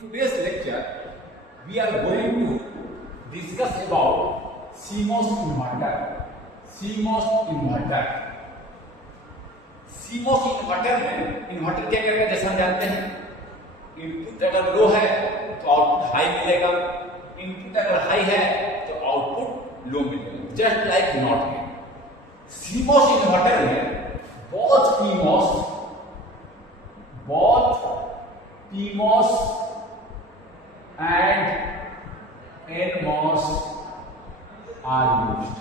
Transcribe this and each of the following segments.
today's lecture, we are going to discuss about CMOS inverter. CMOS inverter. CMOS inverter में inverter क्या करेगा जैसा हम जानते हैं, इनपुट अगर लो है तो आउटपुट हाई मिलेगा, इनपुट अगर हाई है तो आउटपुट लो मिलेगा, जस्ट लाइक नॉट है। CMOS इन्वर्टर में both PMOS and NMOS are used।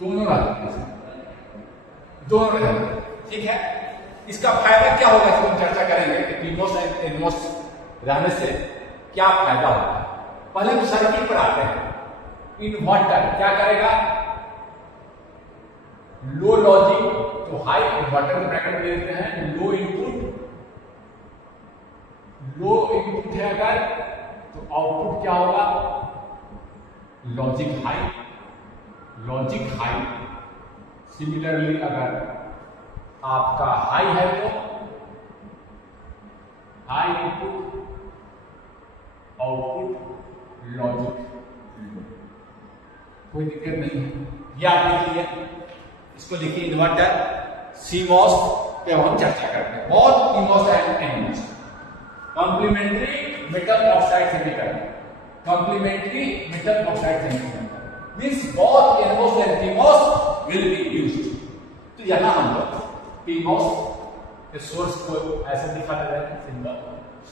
दोनों रहते हैं, दोनों रहते हैं, ठीक है। इसका फायदा क्या होगा इसको हम चर्चा करेंगे कि PMOS और NMOS रहने से क्या फायदा होगा। पहले हम सर्किट पर आते हैं। इन्वर्टर क्या करेगा, लो लॉजिक तो हाई इन्वर्टर ब्रैकेट में देते हैं, लो इनपुट है अगर तो आउटपुट क्या होगा, लॉजिक हाई। सिमिलरली अगर आपका हाई है तो high input, output logic low, कोई दिक्कत नहीं है। ये आप लिख लिया, इसको लिखिए इन्वर्टर CMOS पे हम चर्चा करते हैं। बहुत PMOS and NMOS complementary metal oxide semiconductor, complementary metal oxide semiconductor means both NMOS and PMOS will be used. तो यहां हम लोग PMOS के सोर्स को ऐसे दिखा दे रहे हैं, सिंबल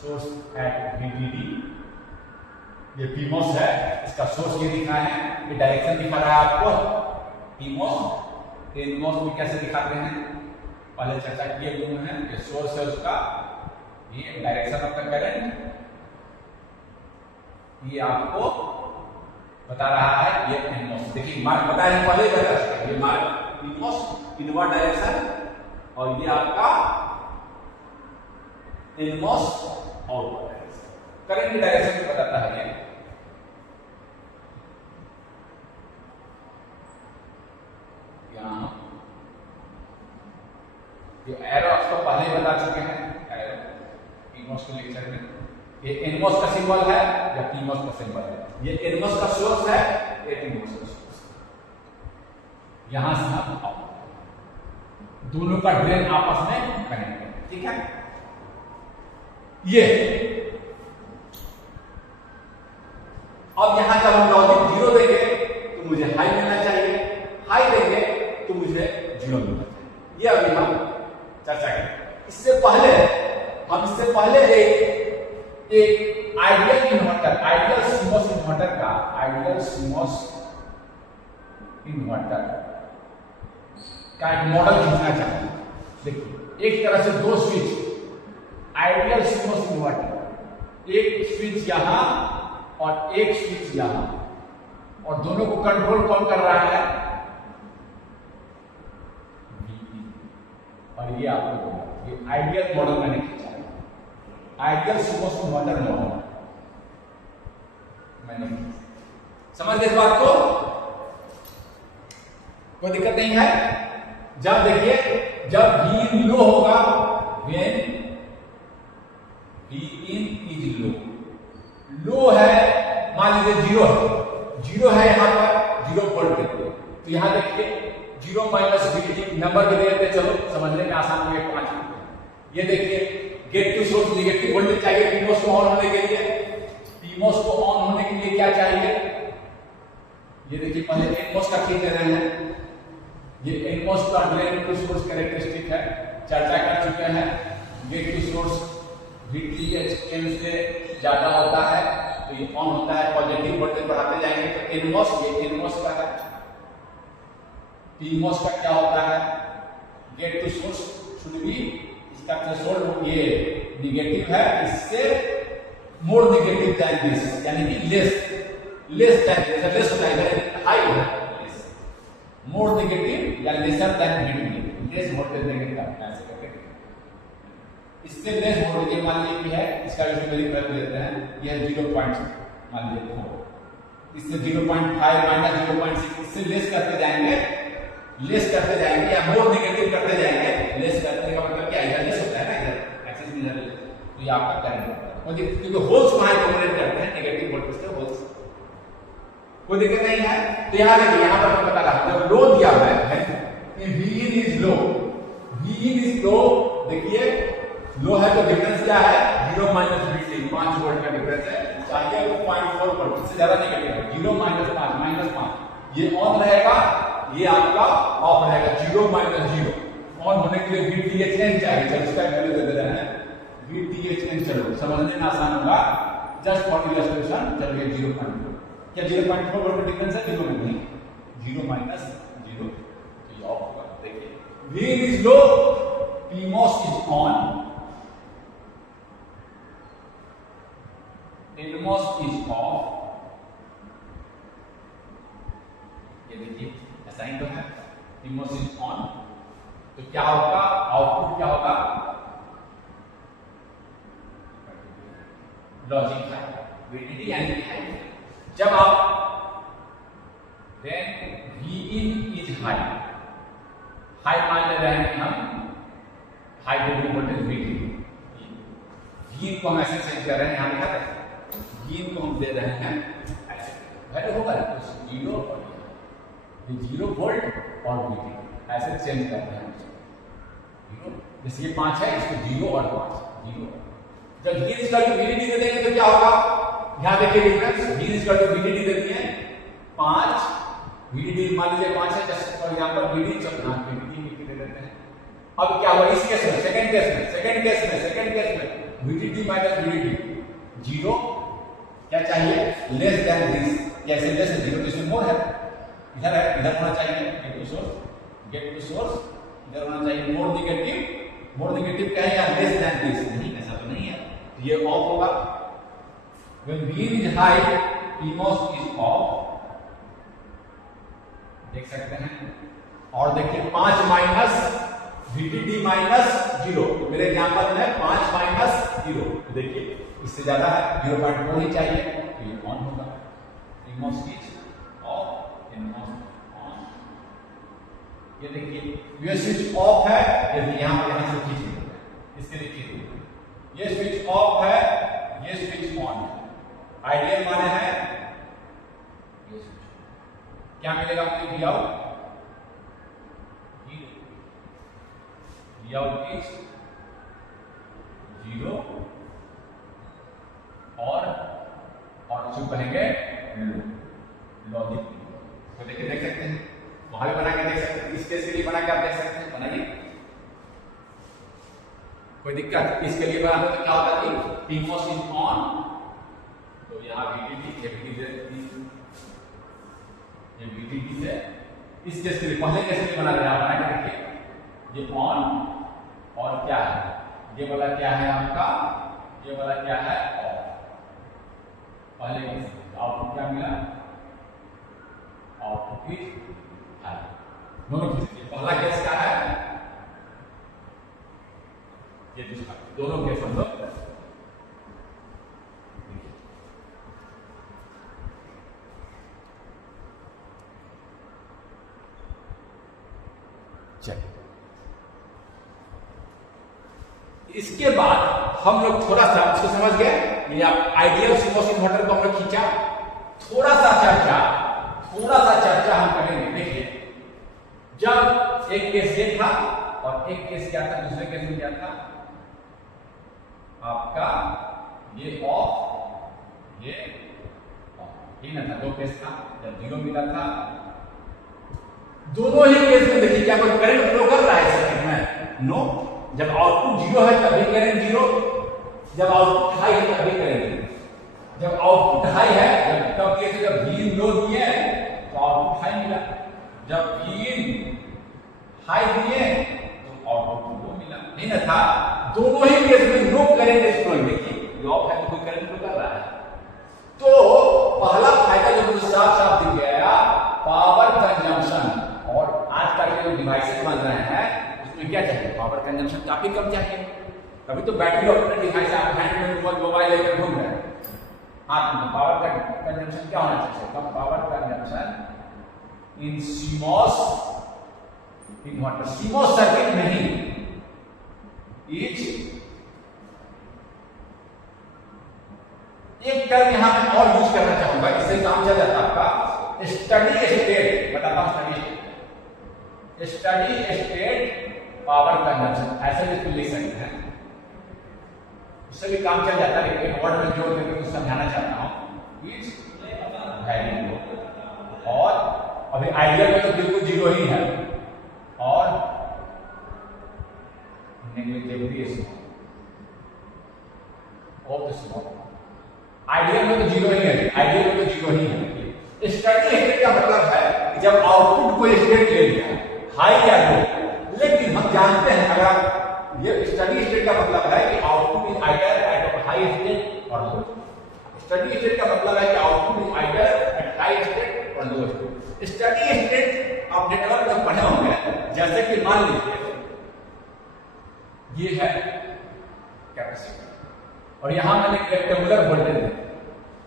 सोर्स एट VDD। ये PMOS है, इसका सोर्स ये दिखा है, ये डायरेक्शन दिखा रहा है आपको। PMOS NMOS में कैसे दिखाते हैं पहले चर्चा किए हुए हैं। ये सोर्स है उसका, ये डायरेक्शन ऑफ द करंट, ये आपको बता रहा है। ये NMOS देखिए मार्क बताया है पहले बता चुका, ये मार्क PMOS इनवर्ट डायरेक्शन और ये आपका NMOS outward direction, current direction बताता है। ये एरो आपको पहले ही बता चुके हैं PMOS के लेक्चर में। ये NMOS का सिंबल है या PMOS का सिंबल है, ये NMOS का सोर्स है, ये PMOS का सोर्स। यहां से हम दोनों का ड्रेन आपस में कनेक्ट है, ठीक है। ये अब यहां जब हम लॉजिक 0 देंगे तो मुझे हाई मिलना चाहिए, हाई देंगे तो मुझे 0 मिलना चाहिए। ये अभी हम चर्चा करें। इससे पहले एक ideal inverter, ideal CMOS inverter का, आइडियल CMOS इन्वर्टर का एक मॉडल खींचना चाहते हैं। देखिए एक तरह से दो स्विच, आइडियल CMOS इन्वर्टर, एक स्विच यहां और एक स्विच यहां, और दोनों को कंट्रोल कौन कर रहा है, और ये आपको ये आइडियल मॉडल मैंने खींचा है, आइडियल CMOS इन्वर्टर मॉडल मैंने समझ गए इस बात को, कोई दिक्कत नहीं है। जब देखिए जब Vin लो होगा, when Vin is लो है, मान लीजिए 0 है यहां पर 0 वोल्ट देते, तो यहां देखिए 0 माइनस VDD नंबर भी देते, चलो समझने में आसान हो गया 5। ये देखिए gate to source negative voltage चाहिए PMOS को ऑन होने के लिए, PMOS को ऑन होने के लिए क्या चाहिए, ये देखिए पहले NMOS का खींच रहे हैं। ये NMOS का ड्रेन टू सोर्स कैरेक्टरिस्टिक है, चर्चा कर चुके हैं। गेट टू सोर्स VTH से ज्यादा होता है तो ये ऑन होता है, पॉजिटिव वोल्टेज बढ़ाते जाएंगे तो NMOS, ये NMOS का है। PMOS का क्या होता है, gate to source should be, इसका थ्रेशोल्ड ये नेगेटिव है, इससे मोर नेगेटिव देन दिस, यानी कि लेस देन, लेस होता है, हाई है, मोर नेगेटिव या lesser than VDD, less voltage negative ऐसे करके। इससे लेस वोल्टेज मान लीजिए कि है, इसका वैल्यू देते हैं, यह 0. मान लीजिए 4, इससे 0.5 माइनस 0.6, इससे लेस करते जाएंगे या मोर नेगेटिव करते जाएंगे। लेस करने का मतलब क्या, इधर लेस होता है ना, इधर एक्सिस में इधर, तो ये आपका करंट होता है। क्योंकि होल्स वहां कम्युनिकेट करते हैं नेगेटिव वोल्टेज के होल्स, कोई दिक्कत नहीं है। तो यहाँ देखिए, यहाँ पर पता लगा जब लो दिया हुआ है Vin is low, Vin is low, देखिए लो है तो डिफरेंस क्या है 0 माइनस VT, 5 वोल्ट का डिफरेंस है, चाहिए वो 0.4 वोल्ट, इससे ज्यादा नेगेटिव है, 0 माइनस 5, ये ऑन रहेगा, ये आपका ऑफ रहेगा, 0 माइनस 0। ऑन होने के लिए VTH चाहिए, चलो इसका वैल्यू दे दे रहे हैं VTH, चलो समझने में आसान होगा, जस्ट फॉर इलस्ट्रेशन। चलिए 0.4, क्या 0.4 वोल्ट का डिफरेंस है, 0 में नहीं, 0 माइनस 0, तो ये ऑफ होगा। देखिए Vin is low, PMOS is on, NMOS is of, ये देखिए ऐसा ही तो है, PMOS इज ऑन, तो क्या होगा, आउटपुट क्या होगा, लॉजिक है VDD यानी हाई। जब आप then Vin is high, high मान ले रहे हैं हम, हाई वोल्टेज VDD, Vin को हम ऐसे चेंज कर रहे हैं, यहाँ लिखा है Vin को हम दे रहे हैं ऐसे, वैल्यू होगा 0 और 0 वोल्ट और VDD ऐसे चेंज करते हैं, 0 जैसे ये 5 है, इसको 0 और 5, 0। जब Vin is equal to VDD दे देंगे तो क्या होगा, यहाँ देखिए difference, Vin is equal to VDD दे दिए 5, VDD मान लीजिए 5 है, जस्ट फॉर एग्जांपल VDD दे देते हैं। अब क्या हुआ इस केस में, सेकंड केस में VDD माइनस VDD 0, क्या चाहिए लेस देन दिस, कैसे लेस देन 0, इसमें मोर है, इधर होना चाहिए गेट टू सोर्स, इधर होना चाहिए मोर नेगेटिव क्या है, या लेस देन दिस, नहीं ऐसा तो नहीं है, तो ये ऑफ होगा। When Vin is high, PMOS is off, देख सकते हैं। और देखिए 5 माइनस VDD माइनस 0, मेरे एग्जांपल में 5 माइनस 0, देखिए इससे ज्यादा है, 0.4 ही चाहिए, तो ये ऑन होगा, PMOS is off, NMOS on। ये देखिए ये स्विच ऑफ है, यदि यहाँ से खींचिए, इसके लिए खींचिए, ये स्विच ऑफ है, ये स्विच ऑन है, आइडियल माने है ये स्विच, क्या मिलेगा मुझे Vout इज 0 और जो कहेंगे लॉजिक, तो देखिए देख सकते हैं, वहां भी बना के देख सकते हैं, इस केस के लिए बना के आप देख सकते हैं, बनाइए कोई दिक्कत, इसके लिए बना तो क्या होता है PMOS इज ऑन, तो यहाँ VDD से इस केस के लिए, पहले केस के लिए बना रहे हैं, बना के देखिए ये ऑन और क्या है, ये वाला क्या है आपका, ये वाला क्या है ऑफ, पहले केस आउटपुट क्या मिला, आउटपुट इज हाई, दोनों केस, पहला केस क्या है, ये दूसरा, दोनों केस हम लोग चलिए। इसके बाद हम लोग थोड़ा सा इसको समझ गए, ये आप आइडियल CMOS इन्वर्टर को हम लोग खींचा, थोड़ा सा चर्चा हम करेंगे। देखिए जब एक केस ये था और एक केस क्या था, दूसरे केस में क्या था आपका, ये ऑफ ये ऑफ, ये ना था, दो केस था, जब 0 मिला था, दोनों ही केस में देखिए क्या कोई करंट फ्लो कर रहा है सर्किट में, नो, जब आउटपुट 0 है तभी करंट 0, जब आउटपुट हाई है तभी करंट 0, जब आउटपुट हाई है, जब केस है जब Vin लो दिए तो आउटपुट हाई मिला, जब Vin हाई दिए तो आउटपुट लो मिला, नहीं ना था, दोनों ही केस में नो करंट इज फ्लोइंग, देखिए ये ऑफ है तो कोई करंट फ्लो कर रहा है, तो पहला फायदा जो मुझे साफ दिख गया पावर कंजम्पशन, और आज का जो डिवाइसेस बन रहे हैं उसमें क्या चाहिए, पावर कंजम्पशन काफी कम चाहिए, कभी तो बैटरी ऑपरेटेड डिवाइस आप हैंड में मोबाइल लेकर घूम रहे हैं, हाथ में, पावर कंजम्पशन क्या होना चाहिए, कम power consumption in CMOS inverter, CMOS circuit नहीं, इज एक टर्म यहां मैं और यूज करना चाहूंगा, इससे काम चल जाता आपका। स्टडी स्टेट, बताता हूं स्टडी स्टेट पावर कंजम्पशन, ऐसे भी इसको लिख सकते हैं, उससे भी काम चल जाता है। लेकिन वर्ड में जोड़ करके कुछ समझाना चाहता हूं। इट्स वेरी लो, और अभी आइडियल में तो बिल्कुल जीरो ही है, और नेग्लिजिबली स्मॉल, आइडियल में तो जीरो ही है, आइडियल में तो जीरो ही है। स्टडी स्टेट का मतलब है कि जब आउटपुट कोई स्टेट ले लिया हाई या लो, लेकिन हम जानते हैं अगर ये स्टडी स्टेट का मतलब है कि output is either at high state और लो। स्टडी स्टेट का मतलब है कि output is either at high state और लो स्टेट। स्टडी स्टेट आप नेटवर्क में पढ़े होंगे, जैसे कि मान लीजिए ये है कैपेसिटर और यहां मैंने रेक्टेंगुलर वोल्टेज दिया,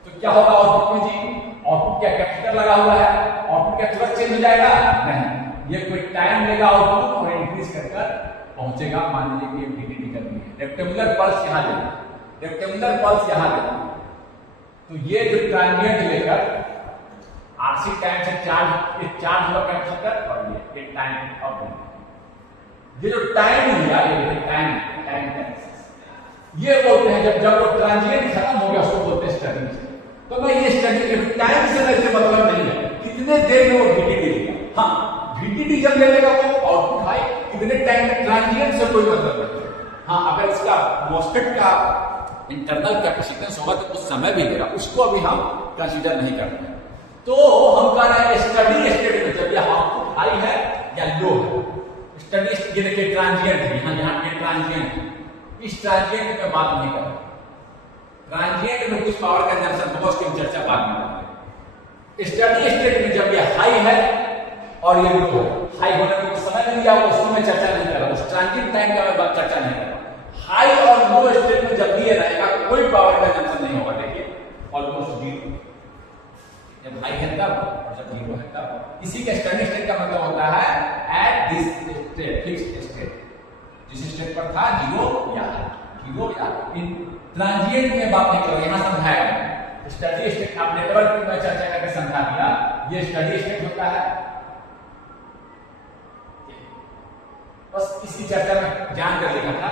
तो क्या होगा आउटपुट में जी? आउटपुट क्या कैपेसिटर लगा हुआ है, आउटपुट क्या तुरंत चेंज हो जाएगा? नहीं, ये कोई टाइम लेगा आउटपुट और इंक्रीज कर पहुंचेगा। मान लीजिए कि VDD करनी है, रेक्टेंगुलर पल्स यहां लेना, रेक्टेंगुलर पल्स यहां लेना, तो ये जो ट्रांजिएंट लेकर RC टाइम से चार्ज हुआ कैपेसिटर, और ये टाइम ऑफ ये जो टाइम लिया, ये टाइम ये बोलते हैं जब वो ट्रांजिएंट खत्म हो गया उसको बोलते हैं स्टडी। तो मैं ये स्टडी टाइम से मतलब नहीं है कितने देर में वो VDD लेगा। हाँ, VDD जब ले लेगा वो आउटपुट हाई, कितने टाइम में, ट्रांजिएंट से कोई मतलब नहीं। हाँ, अगर इसका मॉस्फेट का इंटरनल कैपेसिटेंस होगा तो कुछ समय भी लेगा, उसको अभी हम कंसीडर नहीं करते हैं। तो हम कह रहे हैं स्टडी स्टेट में जब यह आउटपुट हाई है या लो है, स्टडी स्टेट, ये देखिए ट्रांजिएंट है, यहाँ पे ट्रांजिएंट, इस ट्रांजिएंट में बात नहीं कर, ट्रांजिएंट में कुछ पावर कंजम्पशन होगा, उसकी चर्चा बाद में करेंगे। स्टडी स्टेट में जब ये हाई है और ये लो है, हाई होने में कुछ समय नहीं लिया, उसमें मैं चर्चा नहीं कर रहा, उस ट्रांजिएंट टाइम का मैं चर्चा नहीं कर रहा। हाई और लो स्टेट में जब भी ये रहेगा कोई पावर कंजम्पशन नहीं होगा। देखिए ऑलमोस्ट जीरो, जब हाई है तब और जब जीरो है तब। इसी का स्टडी स्टेट का मतलब होता है at this state, fixed state, जिस स्टेट पर था जीरो या इन ट्रांजिएंट में बात नहीं करो, यहां समझाया स्टडी स्टेट। आप नेटवर्क में चर्चा करके समझा दिया, ये स्टडी स्टेट होता है। बस इसकी चर्चा में जान कर लिखा था,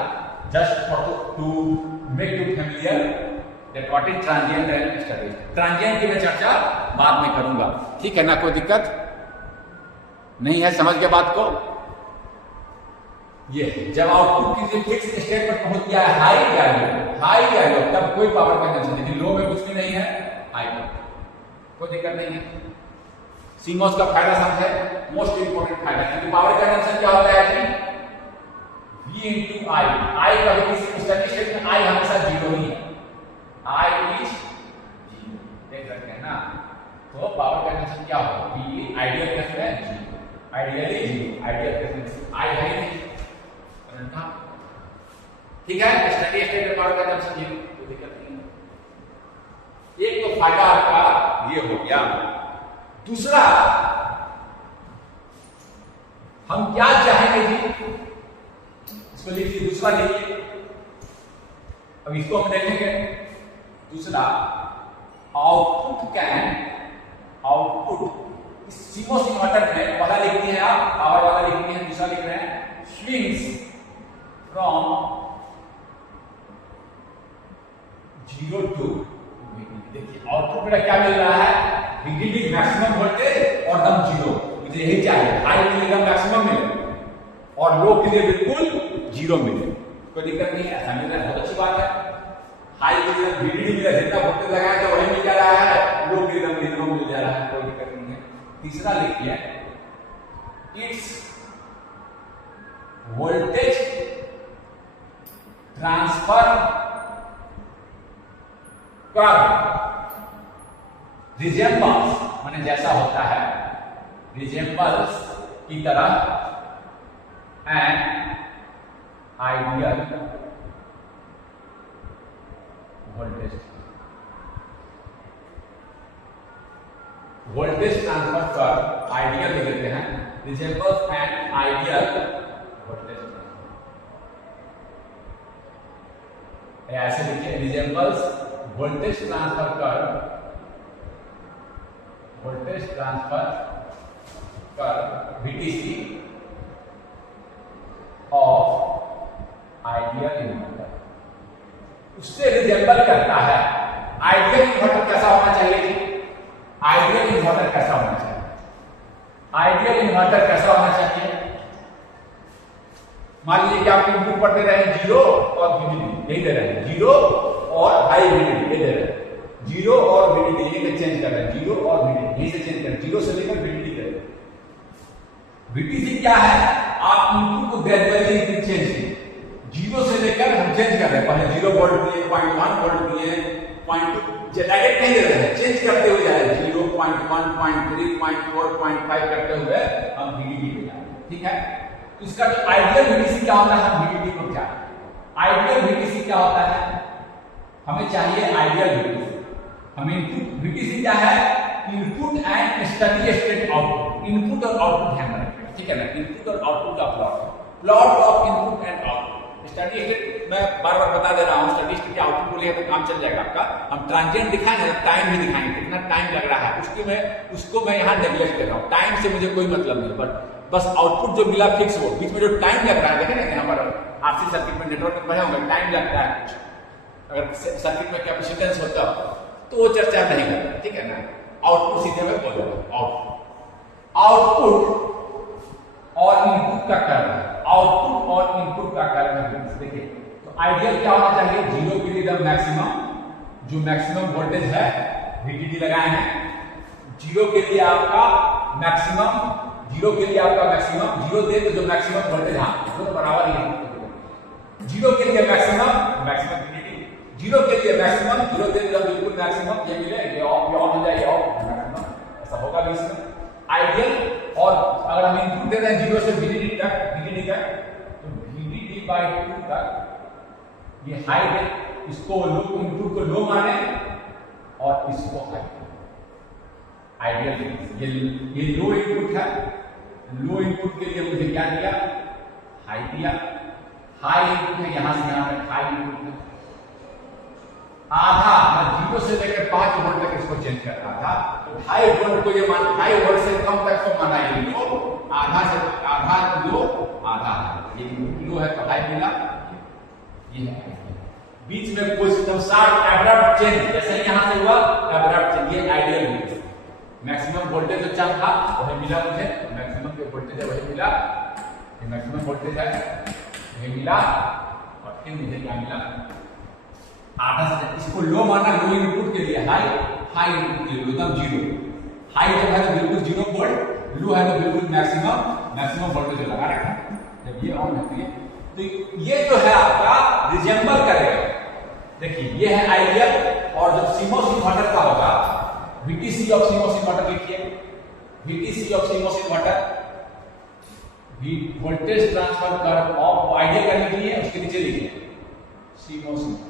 just for to make you familiar that what is transient and study state. Transient की मैं चर्चा बाद में करूंगा, ठीक है ना, कोई दिक्कत नहीं है, समझ गए बात को। ये जब आउटपुट किसी फिक्स स्टेट पर पहुंच गया है, हाई या लो, तब कोई पावर कंजम्पशन नहीं, लो में कुछ भी नहीं है, हाई में कोई दिक्कत नहीं है। सीमॉस का फायदा समझे, मोस्ट इंपोर्टेंट फायदा, क्योंकि पावर कंजम्पशन क्या होता है कि V into I, I का किसी स्टडी स्टेट में I हमेशा जीरो ही है, I इज जीरो, देख सकते हैं ना। तो पावर कंजम्पशन क्या होगा, V आइडियल केस में zero, ideally zero, ideal case में I है नहीं, ठीक है। स्टडी स्टेट में पावर कंजम्पशन जीरो, कोई दिक्कत नहीं है। एक तो फायदा आपका ये हो गया। दूसरा, हम क्या चाहेंगे जी, इसको लिखिए, दूसरा लिखिए, अब इसको हम देखेंगे। दूसरा, आउटपुट सीमोस इन्वर्टर में पहला लिखते हैं आप, पावर वाला लिखते हैं, दूसरा लिख रहे हैं स्विंग्स फ्रॉम 0 to VDD। देखिए आउटपुट में क्या मिल रहा है, VDD मैक्सिमम वोल्टेज और दम जीरो, मुझे यही चाहिए, हाई के लिए मैक्सिमम मिले और लो के लिए बिल्कुल जीरो मिले, कोई दिक्कत नहीं है, ऐसा मिल रहा है, बहुत अच्छी बात है। हाई के लिए VDD मिला, जितना वोल्टेज लगाया था वही मिल जा रहा है, लो के लिए मिनिमम मिल जा रहा है, कोई दिक्कत नहीं है। तीसरा लिखिए, it's voltage transfer curve resembles, माने जैसा होता है, रिजेंबल्स की तरह and ideal voltage, voltage transfer curve ideal लिख देते हैं, रिजेंबल्स एंड आइडियल वोल्टेज, ऐसे लिखिए, resembles voltage transfer curve VTC of ideal inverter, उससे रिजेंबल करता है। आइडियल इन्वर्टर कैसा होना चाहिए जी? आइडियल इन्वर्टर कैसा होना चाहिए? आइडियल इन्वर्टर कैसा होना चाहिए? मान लीजिए कि आप इनपुट पर दे रहे हैं 0 और VDD, यही दे रहे हैं 0 और हाई VDD, ये दे रहे हैं 0 और VDD, ये चेंज कर रहे हैं 0 और VDD, यही से चेंज कर रहे हैं 0 से लेकर VDD कर रहे हैं। VTC क्या है? आप इनपुट को ग्रेजुअली चेंज कीजिए, 0 से लेकर हम चेंज कर रहे हैं, पहले 0 वोल्ट दिए, 0.1 वोल्ट दिए, 0.2, डायरेक्ट नहीं दे रहे हैं, चेंज करते हुए जा रहे हैं 0.1, 0.3, 0.4, 0.5 करते हुए हम VDD पे जा रहे हैं, ठीक है। तो इसका जो आइडियल VTC क्या होता है, हम VDD को क्या आइडियल VTC क्या होता है? हमें चाहिए आइडियल VTC। हमें इनपुट VTC क्या है? Input and study state output, input और आउटपुट ध्यान रखिएगा, ठीक है ना। इनपुट और आउटपुट का plot of input and output. Steady state मैं बार बार बता दे रहा हूं, स्टडी स्टेट के आउटपुट बोलिए तो काम चल जाएगा आपका। हम ट्रांजिएंट दिखाएंगे, टाइम भी दिखाएंगे, कितना टाइम लग रहा है उसको मैं यहाँ नेग्लेक्ट कर रहा हूँ। टाइम से मुझे कोई मतलब नहीं, बस आउटपुट जो मिला फिक्स हो, बीच में जो टाइम लग रहा है, देखें ना यहाँ पर आरसी सर्किट में नेटवर्क में पढ़े होंगे, टाइम लगता है, अगर सर्किट में कैपेसिटेंस होता तो वो चर्चा नहीं करता, ठीक है ना। आउटपुट सीधे में बोल रहा हूं, आउटपुट और इनपुट का कर्व, आउटपुट और इनपुट का कर्व है। देखिए तो आइडियल क्या होना चाहिए? 0 के लिए मैक्सिमम, जो मैक्सिमम वोल्टेज है VDD लगाए हैं, 0 के लिए आपका मैक्सिमम, 0 के लिए आपका मैक्सिमम, 0 दे तो जो मैक्सिमम वोल्टेज, हाँ वो तो बराबर ही है, 0 के लिए मैक्सिमम VDD, 0 के लिए मैक्सिमम, 0 दे तो बिल्कुल मैक्सिमम, ये मिले, ये ऑन हो जाए, ऑफ मैक्सिमम, ऐसा होगा भी इसमें आइडियल। और अगर हम इनपुट दे रहे हैं 0 से VDD तक, तो VDD/2 तक ये हाई है, इसको लो, इनपुट को लो माने और इसको हाई। आइडियल ये लो इनपुट है, लो इनपुट के लिए मुझे क्या दिया? हाई दिया। हाई इनपुट है, यहां से यहां तक हाई इनपुट है। आधा मैं 0 से लेकर 5 वोल्ट तक इसको चेंज कर रहा था, तो 2.5 वोल्ट को ये मान, 2.5 वोल्ट से कम तक को माना ये लो, आधा से आधा लो, आधा ये लो है तो हाई मिला, ये है। बीच में कोई एकदम शार्प एब्रप्ट चेंज, जैसे यहां से हुआ एब्रप्ट चेंज, ये आइडियल VTC। मैक्सिमम वोल्टेज जो चल था वही मिला मुझे, मैक्सिमम के वोल्टेज है वही मिला, ये मैक्सिमम वोल्टेज है ये मिला, और फिर मुझे क्या मिला? आधा से। इसको लो माना, लो इनपुट के लिए हाई, हाई इनपुट के लिए एकदम 0। हाई जब है तो बिल्कुल 0 वोल्ट, लो है तो बिल्कुल मैक्सिमम वोल्टेज लगा रखा है। जब ये ऑन है तो ये जो है आपका रिजेंबल करेगा। देखिए ये है आइडियल, और जब CMOS इन्वर्टर का होगा, VTC ऑफ CMOS इन्वर्टर लिखिए, VTC of CMOS inverter, voltage transfer curve of ideal का लिख लीजिए, उसके नीचे लिखिए CMOS इन्वर्टर।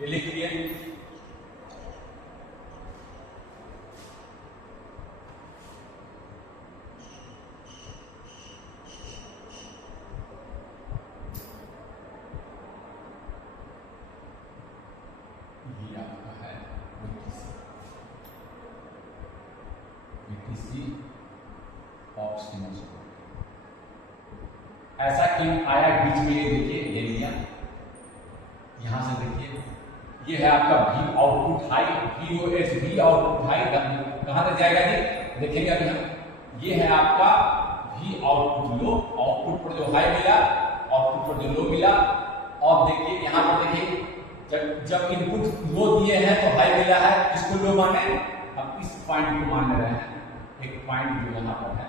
ये लिख लिए। ये आपका है VTC ऑफ CMOS। ऐसा क्यों आया बीच में? ये देखिए, ये लिया, यहां से देखिए ये है आपका V output high, VOH V output high, कहां तक जाएगा जी? देखेंगे अभी हम। ये है आपका V आउटपुट लो, आउटपुट पर जो हाई मिला, आउटपुट पर जो लो मिला। और देखिए यहां पर देखिए, जब इनपुट लो दिए हैं तो हाई मिला है, इसको लो माने, अब इस पॉइंट को मान रहे हैं, एक पॉइंट जो यहां पर है,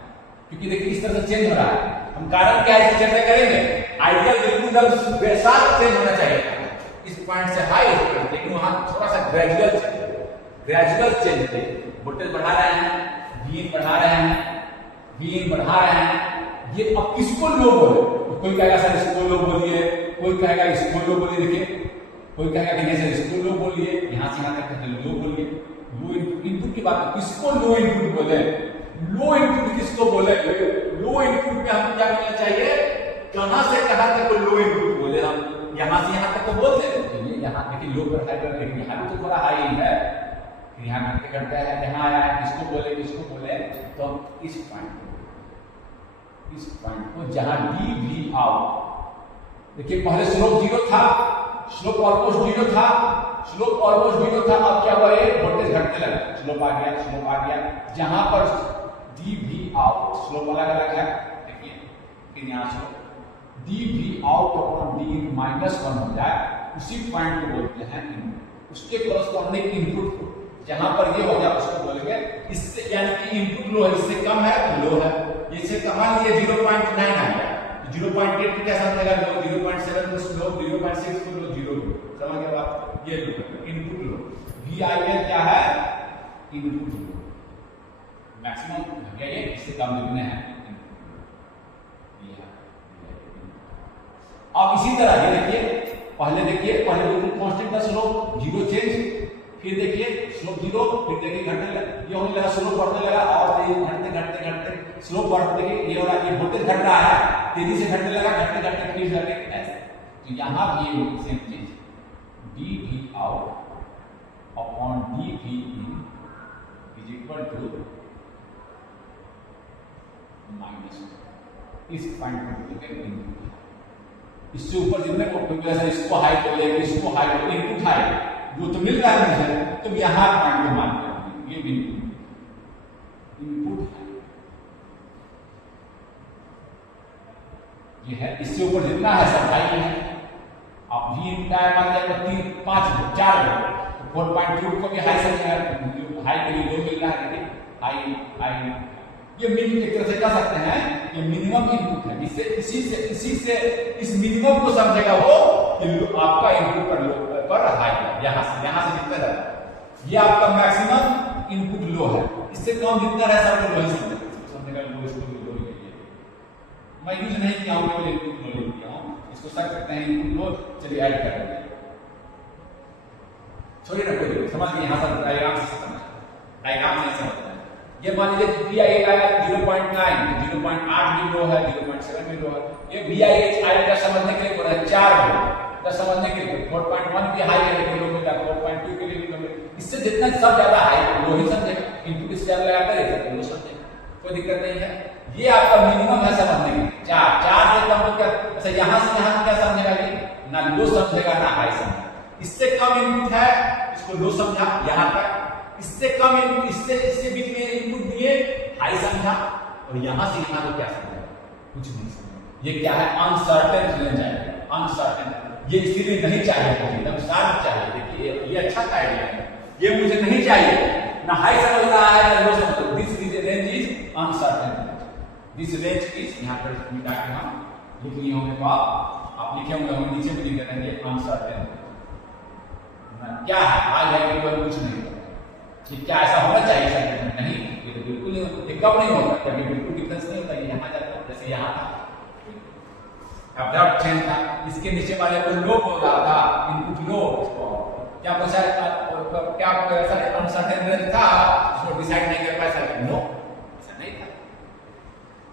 क्योंकि देखिए इस तरह से चेंज हो रहा है। हम कारण क्या है चर्चा करेंगे। आइडियल बिल्कुल बेसाथ चेंज होना चाहिए, इस पॉइंट से हाई, लेकिन वहां थोड़ा सा ग्रेजुअल चेंज थे। वोल्टेज बढ़ा रहे हैं, Vin बढ़ा रहे हैं, Vin बढ़ा रहे हैं। ये अब किसको लो बोले? तो कोई कहेगा सर इसको लो बोलिए, कोई कहेगा इसको लो बोलिए। देखिए कोई कहेगा कि नहीं सर इसको लो बोलिए, यहां से यहां तक लो बोलिए। लो इनपुट, इनपुट की बात किसको लो इनपुट बोले? लो इनपुट किसको बोले? लो इनपुट में हमको क्या बोलना चाहिए? कहां से कहां तक को लो इनपुट बोले? हम यहां से यहां तक तो बोलते हैं, यहाँ देखिए लो पर हाई, लेकिन यहाँ भी तो थोड़ा हाई है, यहाँ करते करते है यहाँ आया है, किसको बोले किसको बोले? तो हम इस पॉइंट को जहां डी वी आउट, देखिए पहले स्लोप जीरो था, स्लोप ऑलमोस्ट जीरो था, स्लोप ऑलमोस्ट जीरो था, अब क्या हुआ? ये वोल्टेज घटने लगा, स्लोप आ गया, स्लोप आ गया, जहां पर डी वी आउट स्लोप अलग अलग है, देखिए फिर यहाँ से D V out upon D -1 हो जाए, उसी पॉइंट को बोलते हैं इनपुट। उसके कोरस्पॉन्डिंग इनपुट को जहां पर ये हो जाए उसको बोलेंगे, इससे यानी कि इनपुट लो है, इससे कम है तो लो है, इससे कम है 0.9 आ गया, 0.8 को क्या समझेगा? लो, 0.7 को स्लो, 0.6 को लो, 0 समझ गए बात? ये लो इनपुट लो, VIL क्या है? इनपुट लो, मैक्सिमम क्या ये? इससे कम लिखने हैं। अब इसी तरह ये देखिए, पहले बिल्कुल कांस्टेंट था स्लोप, जीरो चेंज, फिर देखिए स्लोप जीरो, फिर देखिए घटने लगा, ये होने लगा, स्लोप बढ़ने लगा, और घटते घटते घटते स्लोप बढ़ते, देखिए ये हो रहा है, ये वोल्टेज घट रहा है, तेजी से घटने लगा, घटते घटते फिर जाके ऐसे। तो यहाँ भी ये सेम चीज, D V out upon D V in is equal to minus, इस पॉइंट को इससे ऊपर जितने को इसको हाई बोले, इसको हाई बोले, इनपुट हाई जो तो मिल रहा है मुझे, तो यहाँ पॉइंट को मान लेंगे, ये भी इनपुट हाई, ये है, इससे ऊपर जितना है सब हाई है। अब भी इनका मान लिया 3 5 4 तो 4.2 को भी हाई समझेगा, हाई के लिए दो मिल रहा है, हाई हाई, ये मिनिमम एक तरह से कह सकते हैं, ये मिनिमम इनपुट है, इससे इसी से इस मिनिमम को समझेगा वो कि आपका इनपुट पर हाई है, यहाँ से जितना रहता है, ये आपका मैक्सिमम इनपुट लो है, इससे कम जितना रहे सब लो ही समझेगा, लो इसको भी लो ही है। मैं यूज नहीं किया हूँ, केवल इनपुट लो ही किया हूँ, इसको समझ सकते हैं इनपुट लो, चलिए ऐड कर देंगे, छोड़िए ना कोई समझ गए, यहाँ पर डायग्राम से समझ, डायग्राम से समझ, ये मान लीजिए VIH आया 0.9, 0.8 भी लो है, 0.7 भी लो है, ये VIH आया समझने के लिए बोला 4 लो, समझने के लिए 4.1 भी हाई है, लेकिन लो मिला, 4.2 के लिए भी लो मिला, इससे जितना सब ज्यादा हाई लो ही समझेगा, इनपुट इससे ज्यादा लगाकर एक लो समझेगा, कोई दिक्कत नहीं है। ये आपका मिनिमम है समझने के लिए, 4 से कम तो क्या, अच्छा यहाँ से यहाँ क्या समझेगा? ये ना लो समझेगा ना हाई समझेगा, इससे कम इनपुट है, इसको लो समझा यहाँ तक, इससे कम इनपुट, इससे बीच में इनपुट दिए हाई समझा, और यहां से यहां तो क्या समझा? कुछ नहीं समझा। ये क्या है? अनसर्टेन रेंज है, अनसर्टेन, ये इसीलिए नहीं चाहिए, एकदम शार्प चाहिए। देखिए ये अच्छा आइडिया है, ये मुझे नहीं चाहिए, ना हाई समझ रहा है ना लो समझ रहा है, this range is uncertain, this range is, यहाँ पर मिटा के हम लिख लिए होंगे, तो आप लिखे होंगे, नीचे भी लिख देंगे अनसर्टेन क्या है, आज है कि कुछ नहीं, क्या ऐसा होना चाहिए सर्किट में? नहीं, ये तो बिल्कुल नहीं, ये कब नहीं होता, कभी बिल्कुल डिफरेंस नहीं होता, यहाँ जाता है, जैसे यहाँ था अब्रप्ट चेंज था, इसके नीचे वाले को लो बोल रहा था, इनपुट लो, क्या बचा, क्या ऐसा अनसर्टेन रेंज था, इसको डिसाइड नहीं कर पाया सर्किट, नो ऐसा नहीं था।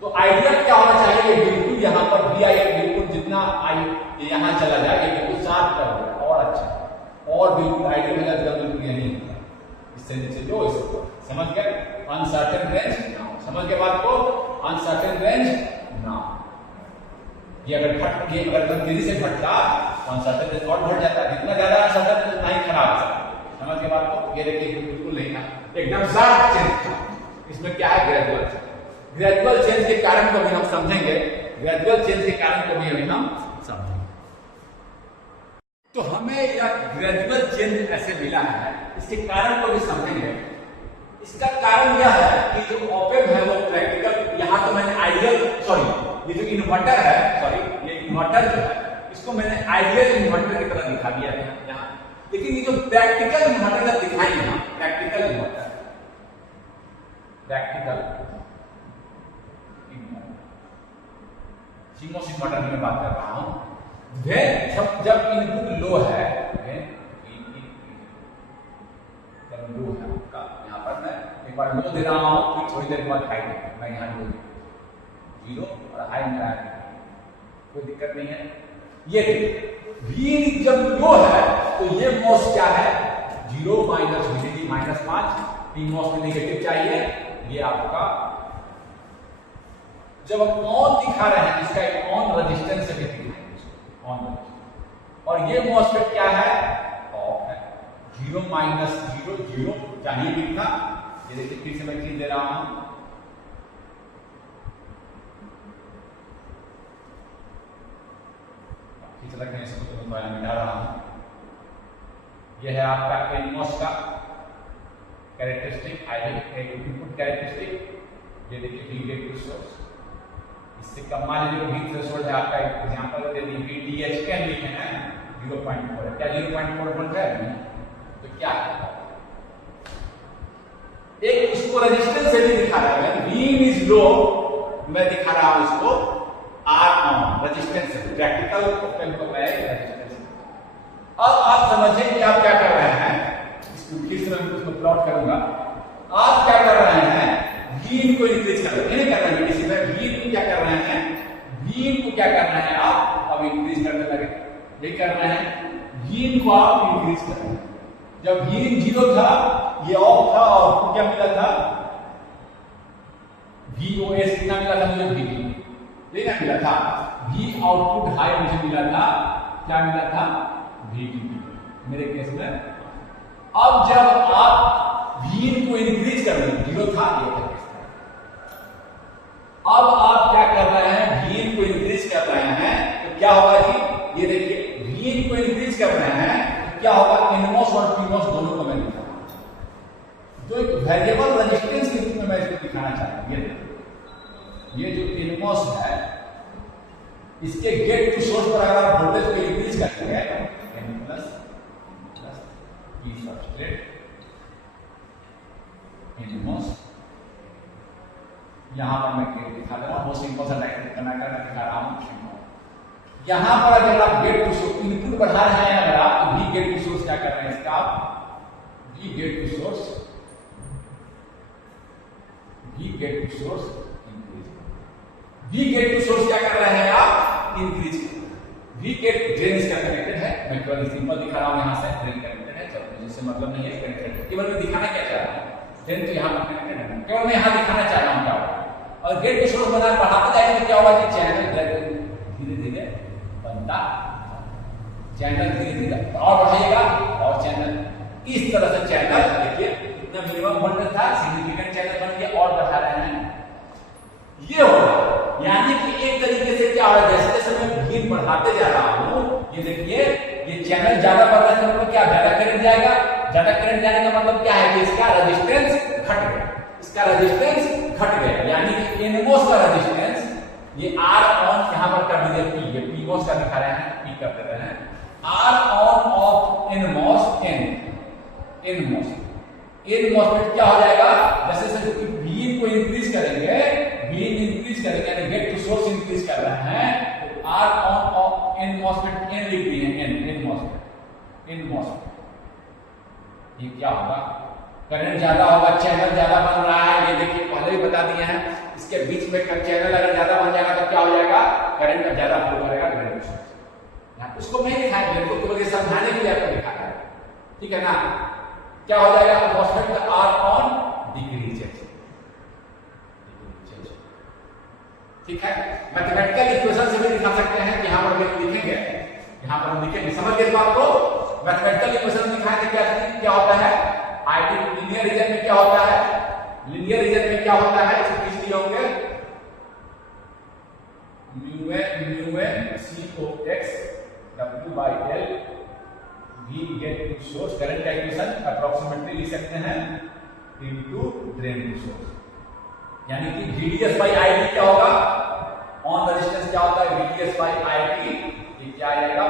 तो आइडिया क्या होना चाहिए? बिल्कुल यहाँ पर VIL बिल्कुल जितना आई यहाँ चला जाए, ये बिल्कुल शार्प कर दिया, और अच्छा, और बिल्कुल आइडिया मिला, बिल्कुल यही इससे नीचे लो, इसको समझ गए? अनसर्टेन रेंज ना, समझ गए बात को? अनसर्टेन रेंज ना, ये अगर घट के, अगर तेजी से घटता अनसर्टेन रेंज और घट जाता, जितना ज्यादा अनसर्टेन रेंज नहीं खराब है, समझ गए बात को? ये देखिए बिल्कुल नहीं था, एकदम शार्प चेंज था, इसमें क्या है? ग्रेजुअल चेंज, ग्रेजुअल चेंज के कारण को भी हम समझेंगे, ग्रेजुअल चेंज के कारण को भी अभी हम समझेंगे। तो हमें यह ग्रेजुअल चेंज ऐसे मिला है, इसके कारण को भी समझेंगे। इसका कारण यह है कि जो ऑपेम है वो प्रैक्टिकल, यहाँ तो मैंने आइडियल, सॉरी ये जो इन्वर्टर है, सॉरी ये इन्वर्टर जो है, इसको मैंने आइडियल इन्वर्टर की तरह दिखा दिया है यहाँ, लेकिन ये जो प्रैक्टिकल इन्वर्टर जब दिखाएंगे ना, practical inverter, practical CMOS inverter की मैं बात कर रहा हूँ, जब इनपुट लो है, जब लो है थोड़ी देर बाद हाई मैं यहाँ बोल 0 और हाई में कोई दिक्कत नहीं है। ये V जब लो है तो ये मॉस क्या है 0 माइनस VDD -5, PMOS में नेगेटिव चाहिए। ये आपका जब हम ऑन दिखा रहे हैं इसका एक ऑन रेजिस्टेंस से भी ऑन, और ये MOSFET क्या है ऑफ है 0 माइनस 0 0 चाहिए भी था। ये देखिए फिर से मैं चीज दे रहा हूं, रखने इसको तो मैं मिटा रहा हूं। यह है आपका NMOS का कैरेक्टरिस्टिक इनपुट कैरेक्टरिस्टिक। ये देखिए गेट टू सोर्स, इससे कम मान लीजिए V थ्रेशोल्ड है आपका एग्जांपल दे दी VDH10 लिखे हैं 0.4 क्या 0.4 वोल्ट है तो क्या है एक इसको रेजिस्टेंस से भी दिखा रहा है। V इज लो मैं दिखा रहा हूं इसको R ऑन रेजिस्टेंस से प्रैक्टिकल ओपन को मैं रेजिस्टेंस। अब आप समझें कि आप क्या कर रहे हैं, इसको फिर से मैं उसको प्लॉट करूंगा। आप क्या कर रहे हैं V को इंक्रीज कर रहे हैं, नहीं कर रहे हैं इसी में V को क्या कर रहे हैं, V को क्या कर रहे हैं आप अब इंक्रीज करने लगे, ये कर रहे हैं V को आप इंक्रीज कर रहे हैं। जब V 0 था ये ऑफ था और क्या मिला था VOS कितना मिला था मुझे VD देखा मिला था V आउटपुट हाई मुझे मिला था क्या मिला था VDD मेरे केस में। अब जब आप V को इंक्रीज कर रहे हैं 0 था ये था, अब आप क्या कर रहे हैं V को इंक्रीज कर रहे हैं तो क्या होगा जी, ये देखिए V को इंक्रीज कर रहे हैं तो क्या होगा NMOS और PMOS दोनों को मैं दिखा तो एक वेरिएबल रेजिस्टेंस के रूप में मैं इसको दिखाना चाहता हूं। ये जो NMOS है इसके गेट टू सोर्स पर अगर आप वोल्टेज को इंक्रीज करते हैं N plus P substrate NMOS, यहां पर मैं गेट दिखा दे रहा हूं, बहुत सिंपल सा डायग्राम करना दिखा रहा हूं। यहां पर अगर आप गेट टू सोर्स इनपुट बढ़ा रहे हैं अगर आप तो V गेट टू सोर्स क्या कर रहे हैं इसका V gate to source V gate to source क्या कर रहे हैं आप इंक्रीज। V गेट ड्रेन इसका कनेक्टेड है, मैं केवल सिंपल दिखा रहा हूं यहां से ड्रेन कनेक्टेड है, चलो जिससे मतलब नहीं है कनेक्टेड, केवल मैं दिखाना क्या चाह रहा हूं ड्रेन तो यहां पर कनेक्टेड है, केवल मैं यहां दिखाना चाह रहा हूं क्या होगा। और गेट टू सोर्स बढ़ाते जाएंगे तो क्या होगा कि चैनल धीरे धीरे बनता, चैनल धीरे धीरे और बढ़ेगा और चैनल इस तरह से चैनल देखिए इतना मिनिमम वोल्टेज था सिग्निफिकेंट चैनल बन गया और बढ़ा रहे हैं ये होगा। यानी कि एक तरीके से क्या हो जैसे जैसे मैं V बढ़ाते जा रहा हूं ये देखिए ये चैनल ज्यादा बढ़ रहा है मतलब क्या ज्यादा करंट जाएगा, ज्यादा करंट जाने का मतलब क्या है कि इसका रेजिस्टेंस घट गया, इसका रेजिस्टेंस घट गया। यानी कि NMOS का रेजिस्टेंस ये R ऑन यहां पर कर दीजिए P, ये PMOS का दिखा रहे हैं P कर दे रहे हैं R ऑन ऑफ NMOS में क्या हो जाएगा जैसे जैसे V को इंक्रीज करेंगे यानी गेट टू सोर्स इंक्रीज कर रहे हैं तो R ऑन ऑफ NMOS में N लिख दिए NMOS ये क्या होगा करंट ज्यादा होगा, चैनल ज्यादा बन रहा है। ये देखिए पहले भी बता दिए हैं इसके बीच में चैनल अगर ज्यादा बन जाएगा तो क्या हो जाएगा करंट ज्यादा फ्लो करेगा ग्राउंड सोर्स। उसको मैं दिखाया बिल्कुल केवल ये समझाने के लिए आपको दिखाया है, ठीक है ना। क्या हो जाएगा MOSFET का R ऑन डिक्रीज, ठीक है। मैथमेटिकल इक्वेशन से भी दिखा सकते हैं, यहां पर हम लिखेंगे, यहां पर हम लिखेंगे, समझ गए इस बात को। मैथमेटिकल इक्वेशन दिखाएं तो क्या होता है आइडियल लीनियर रीजन में क्या होता है, लीनियर रीजन में क्या होता है इसको किस लिए होंगे mu N COX W/L V gate to source current का इक्वेशन अप्रोक्सीमेटली लिख सकते हैं इनटू ड्रेन टू सोर्स। यानी कि VDS/IT क्या होगा ऑन रेजिस्टेंस क्या होता है VDS/IT ये क्या आएगा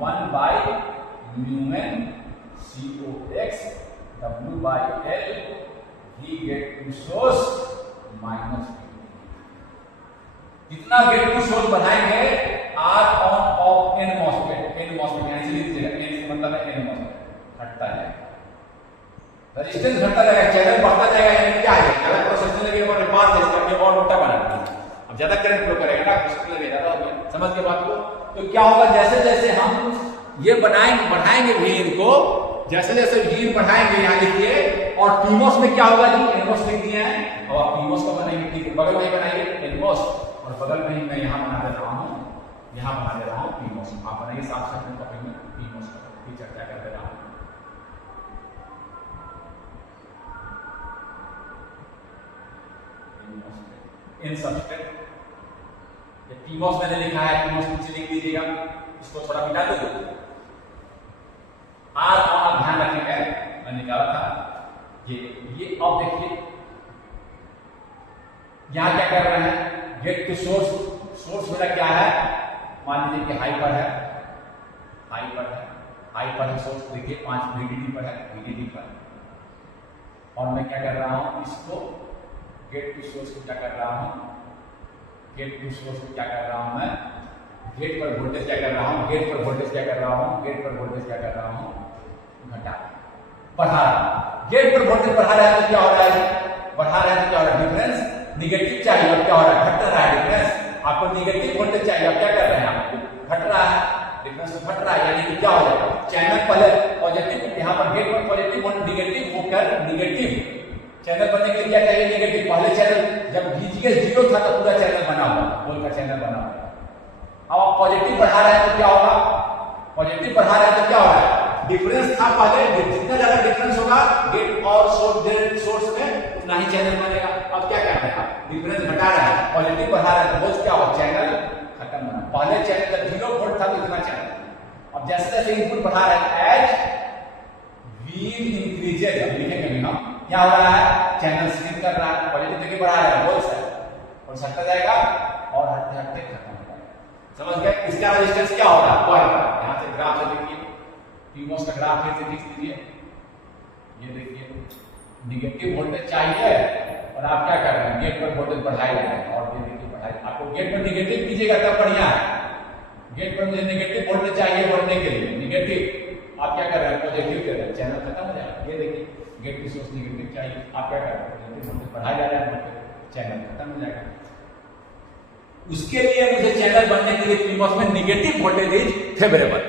1/μN COX W/L V gate to source minus जितना गेट टू सोर्स बढ़ाएंगे R on of N MOSFET यानी लीजिएगा N से मतलब है N MOSFET घटता है, रेजिस्टेंस घटता जाएगा, चैनल बढ़ता जाएगा, यानी क्या है ज्यादा प्रोसेस लगेगा ज्यादा करंट फ्लो करेगा ना, उसके लिए ज्यादा हो गया। समझ के बात को? तो क्या होगा, जैसे जैसे हम ये बनाएंगे बढ़ाएंगे व्हील को, जैसे जैसे व्हील बढ़ाएंगे यहाँ लिखिए, और पीमोस में क्या होगा जी, एनमोस लिख दिए हैं, और आप पीमोस का बनाएंगे, ठीक है, बगल में बनाएंगे एनमोस, और बगल में ही मैं यहाँ बना दे रहा हूँ, यहाँ बना दे रहा हूँ पीमोस। आप बनाइए साफ साफ में कॉपी में पीमोस की चर्चा कर दे रहा हूँ। इन सबस्ट्रेट पीमोस मैंने लिखा है, पीमोस नीचे लिख दीजिएगा, इसको थोड़ा मिटा दो। आप ध्यान रखेंगे, मैं निकाला था ये अब देखिए यहां क्या कर रहे हैं, गेट टू सोर्स, सोर्स मेरा क्या है, मान लीजिए कि हाई पर है, हाई पर है, हाई पर है सोर्स, देखिए 5 VDD पर है, VDD पर, और मैं क्या कर रहा हूं, इसको गेट टू सोर्स को क्या कर रहा हूं, गेट टू सोर्स को क्या कर रहा हूं मैं, गेट पर वोल्टेज क्या कर रहा हूं, गेट पर वोल्टेज क्या कर रहा हूं, गेट पर वोल्टेज क्या कर रहा हूं, घटा बढ़ा रहा हूं। गेट पर वोल्टेज बढ़ा रहा है तो क्या हो रहा है, बढ़ा रहा है तो क्या हो रहा है, डिफरेंस निगेटिव चाहिए, अब क्या हो रहा है, घट रहा है डिफरेंस। आपको निगेटिव वोल्टेज चाहिए, अब क्या कर रहे हैं आप, घट रहा है, डिफरेंस घट रहा है, यानी कि क्या हो जाएगा, चैनल पहले पॉजिटिव, यहाँ पर गेट पर पॉजिटिव और निगेटिव होकर निगेटिव, चैनल बनने के लिए क्या चाहिए, निगेटिव। पहले चैनल जब VGS 0 था तो पूरा चैनल बना हुआ, होल का चैनल बना हुआ। अब आप पॉजिटिव बढ़ा रहे हैं तो क्या होगा, पॉजिटिव बढ़ा रहे हैं तो क्या हो रहा है, डिफरेंस था पहले, जितना ज्यादा डिफरेंस होगा गेट और सोर्स में उतना ही चैनल बनेगा। अब क्या कर रहे हैं आप, डिफरेंस घटा रहे हैं, पॉजिटिव बढ़ा रहे हैं तो क्या होगा, चैनल खत्म होना। पहले चैनल जब 0 वोल्ट था तो इतना चैनल, अब जैसे जैसे इनपुट बढ़ा रहे हैं, एज व्हील इंक्रीजेज, अब लिखेंगे भी हम, क्या हो रहा है, चैनल स्विंग कर रहा है, पॉजिटिव देखिए बढ़ा रहा है, बोल सर और सटता जाएगा और हटते हटते खत्म हो जाएगा। समझ गए, इसका रेजिस्टेंस क्या होगा, यहाँ से ग्राफ से देखिए, पीमोस का ग्राफ फिर से खींच दीजिए, ये देखिए निगेटिव वोल्टेज चाहिए और आप क्या कर रहे हैं, गेट पर वोल्टेज बढ़ाए जा रहे हैं, और ये देखिए बढ़ाए, आपको गेट पर निगेटिव कीजिएगा तब बढ़िया है, गेट पर मुझे निगेटिव वोल्टेज चाहिए बढ़ने के लिए, निगेटिव आप क्या कर रहे हैं, पॉजिटिव कर रहे हैं, चैनल खत्म हो जाएगा। ये देखिए गेट की सोर्स निगेटिव चाहिए, आप क्या कर रहे हैं, पॉजिटिव वोल्टेज बढ़ाया जा रहा है, चैनल खत्म हो जाएगा। उसके लिए मुझे चैनल बनने के लिए पीमोस में निगेटिव वोल्टेज इज फेवरेबल।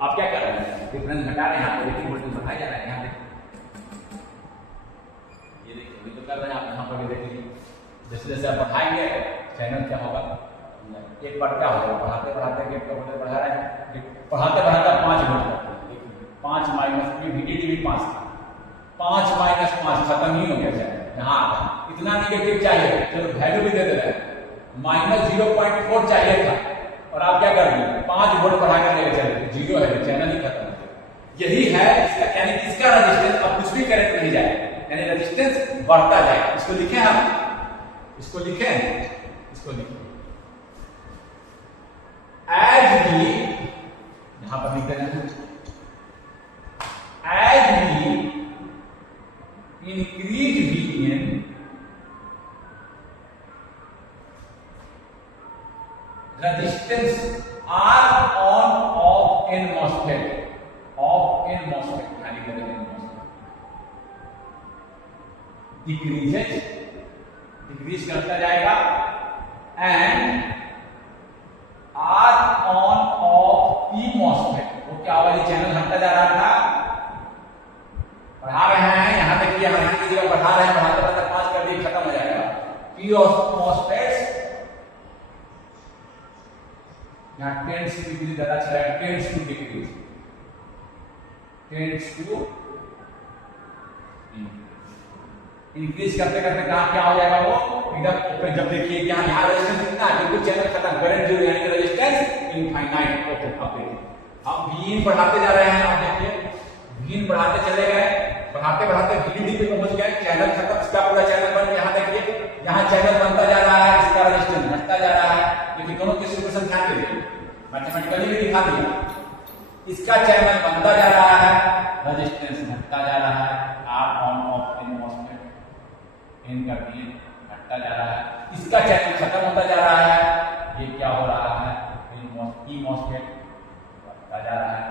आप क्या कर रहे हैं, डिफरेंस घटा रहे हैं, यहाँ पॉजिटिव वोल्टेज बढ़ाया जा रहा है, यहाँ देखिए, ये देखिए अभी तो कर रहे हैं आप, यहाँ पर भी देखिए जैसे जैसे आप बढ़ाएंगे चैनल क्या होगा, एक बार क्या होगा, बढ़ाते बढ़ाते गेट का वोल्टेज बढ़ा रहे हैं, बढ़ाते बढ़ाते 5 वोल्ट, 5 माइनस VDD भी 5 था, 5 माइनस 5 खत्म ही हो गया चैनल, यहाँ इतना निगेटिव चाहिए, चलो वैल्यू भी दे दे रहे हैं, -0.4 चाहिए था, और आप क्या कर दिए, 5 वोल्ट बढ़ा कर लेकर चले, 0 है, चैनल ही खत्म हो गया। यही है इसका, यानी इसका रेजिस्टेंस, अब कुछ भी करंट नहीं जाएगा, यानी रेजिस्टेंस बढ़ता जाएगा। इसको लिखें हम, इसको लिखें, इसको लिखें, एज भी यहां पर लिख देना है, एज भी इंक्रीज भी इन resistance R on off in MOSFET, off in MOSFET, यानी कि in MOSFET decrease करता जाएगा, and R on off P MOSFET, वो क्या हुआ, ये चैनल हटता जा रहा था, बढ़ा रहे हैं, यहाँ देखिए यहाँ की जगह बढ़ा रहे हैं, बढ़ाते बढ़ाते 5 कर दिए, खत्म हो जाएगा। P of MOSFETs यहाँ टेंड्स टू डिक्रीज ज्यादा अच्छा है, tends to decrease, tends to increase करते करते कहां क्या हो जाएगा, वो एकदम, जब देखिए यहाँ रेजिस्टेंस कितना है, बिल्कुल चैनल खत्म, करंट जीरो, यानी कि रेजिस्टेंस इनफाइनाइट। ओके, अब देखिए हम VIN बढ़ाते जा रहे हैं, आप देखिए VIN बढ़ाते चले गए, बढ़ाते बढ़ाते VDD पे पहुंच गए, चैनल खत्म, इसका पूरा चैनल बन गया। यहाँ देखिए यहाँ चैनल बनता जा रहा है, इसका रेजिस्टेंस घटता जा रहा है, लेकिन दोनों की सिचुएशन ध्यान दीजिए, मैथमेटिकली भी दिखा दिया, इसका चैनल बनता जा रहा है, रेजिस्टेंस घटता जा रहा है, R on off in MOSFET, इन कर दिए, घटता जा रहा है, इसका चैनल खत्म होता जा रहा है, ये क्या हो रहा है, P MOSFET बढ़ता जा रहा है,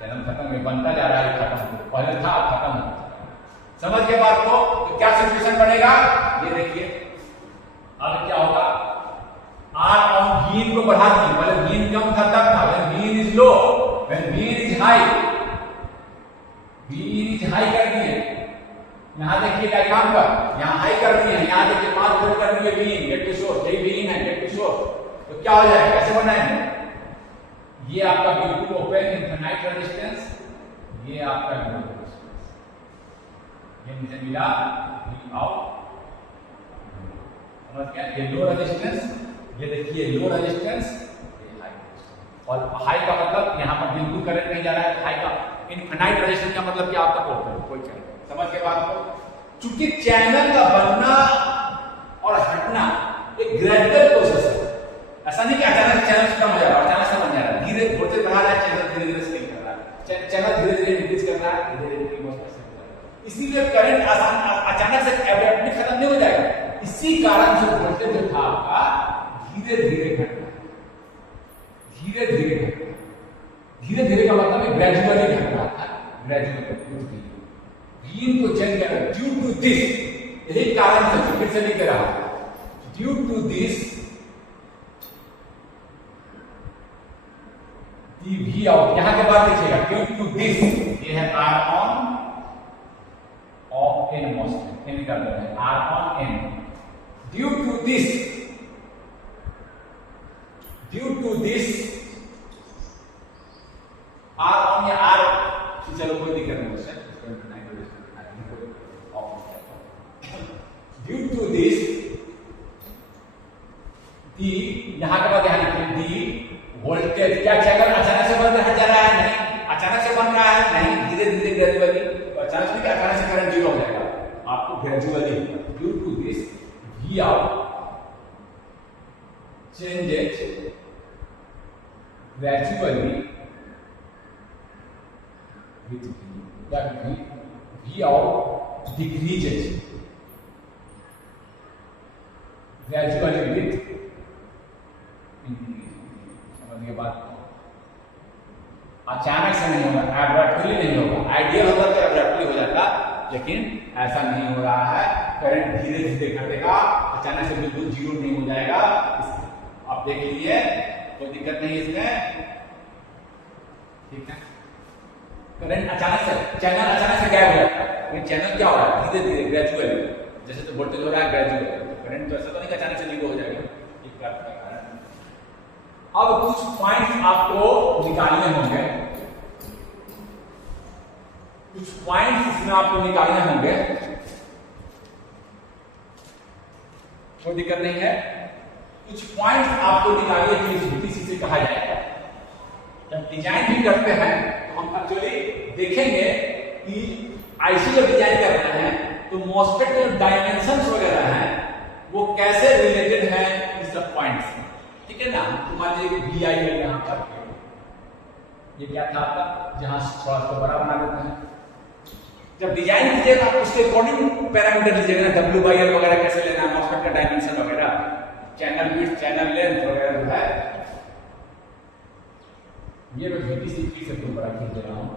चैनल खत्म में बनता जा रहा है, खत्म हो, पहले था खत्म हो। समझ के बात को, तो क्या सिचुएशन बनेगा, ये देखिए अब क्या होगा, आर ऑन वीन को बढ़ा दिए, मतलब वीन कम था तब था, when V in is low, when V in is high, V in is high कर दिए। यहां देखिए डायग्राम पर, यहां हाई कर दिए, यहां देखिए 5 वोल्ट कर दिए वीन, गेट टू सोर्स, यही वीन है, गेट टू सोर्स। तो क्या हो जाएगा, कैसे बनाएंगे? ये आपका बिल्कुल ओपन इनफिनाइट रेजिस्टेंस, ये आपका लो रेजिस्टेंस, ये मुझे मिला वी आउट, समझ गया? ये लो रेजिस्टेंस, ये देखिए लो रेजिस्टेंस, ये हाई रेजिस्टेंस। और हाई का मतलब यहां पर बिल्कुल करंट नहीं जा रहा है, हाई का इनफिनाइट रेजिस्टेंस का मतलब क्या आपका ओपन, कोई करंट। समझ के बात को? चूंकि चैनल का बनना और हटना एक ग्रेजुअल प्रोसेस है, ऐसा नहीं कि अचानक से चैनल कम हो जा रहा है, अचानक से बन जा रहा है, धीरे वोल्टेज बढ़ा रहा है, चैनल धीरे धीरे स्केल कर रहा है, चैनल धीरे धीरे इंक्रीज कर रहा है, धीरे धीरे इसीलिए करंट अचानक से एब्रप्टली खत्म नहीं हो जाएगा। इसी कारण से वोल्टेज जो था आपका धीरे धीरे घट रहा है, धीरे धीरे घट रहा है, धीरे धीरे का मतलब ग्रेजुअली घट रहा था, ग्रेजुअली वीन को चेंज कर ड्यू टू दिस, यही कारण से फिर से नहीं कर रहा, due to this V out, यहां के बाद देखिएगा ड्यू टू दिस, ये है R on of N MOS, N निकाल रहे हैं R on N, due to this, due to this R on या आर, चलो कोई दिक्कत नहीं उससे, ड्यू टू दिस दी, यहां के बाद यहां लिखिए दी वोल्टेज, क्या चैनल अचानक से बन रहा जा रहा है? नहीं, अचानक से बन रहा है नहीं, धीरे धीरे ग्रेजुअली, अचानक से नहीं, अचानक से करंट जीरो हो जाएगा, आपको gradually due to this V out changes gradually with V, that V out decreases gradually with increase। समझिए बात, अचानक से नहीं होगा, एब्रप्टली नहीं होगा, आइडियल होगा तो एब्रप्टली हो जाता, लेकिन ऐसा नहीं हो रहा है, करंट धीरे धीरे घटेगा, अचानक से बिल्कुल जीरो नहीं हो जाएगा। आप देख लीजिए, कोई दिक्कत नहीं इसमें, ठीक है? करंट अचानक से, चैनल अचानक से गायब हो जाता है, लेकिन चैनल क्या हो रहा है? धीरे धीरे ग्रेजुअली, जैसे तो वोल्टेज हो रहा है ग्रेजुअली, करंट तो ऐसा तो नहीं कि अचानक से जीरो हो जाएगा। अब कुछ पॉइंट्स आपको निकालने होंगे, कुछ पॉइंट्स इसमें आपको निकालने होंगे, कोई दिक्कत नहीं है, कुछ पॉइंट्स आपको निकालने के लिए VTC से कहा जाएगा। जब डिजाइन भी करते हैं तो हम एक्चुअली देखेंगे कि आईसी जब डिजाइन कर रहे हैं तो मॉसफेट के जो डायमेंशंस वगैरह हैं वो कैसे रिलेटेड है इन सब पॉइंट्स से, ठीक है ना? तो मान लीजिए वी आई है यहाँ पर, ये क्या था आपका, जहां थोड़ा सा बड़ा बना देते हैं, जब डिजाइन कीजिएगा आप उसके अकॉर्डिंग पैरामीटर लीजिएगा ना, WL वगैरह कैसे लेना है, मॉसफेट का डायमेंशन वगैरह, चैनल विड्थ, चैनल लेंथ वगैरह जो है, ये मैं VTC की से बड़ा खींच रहा हूं,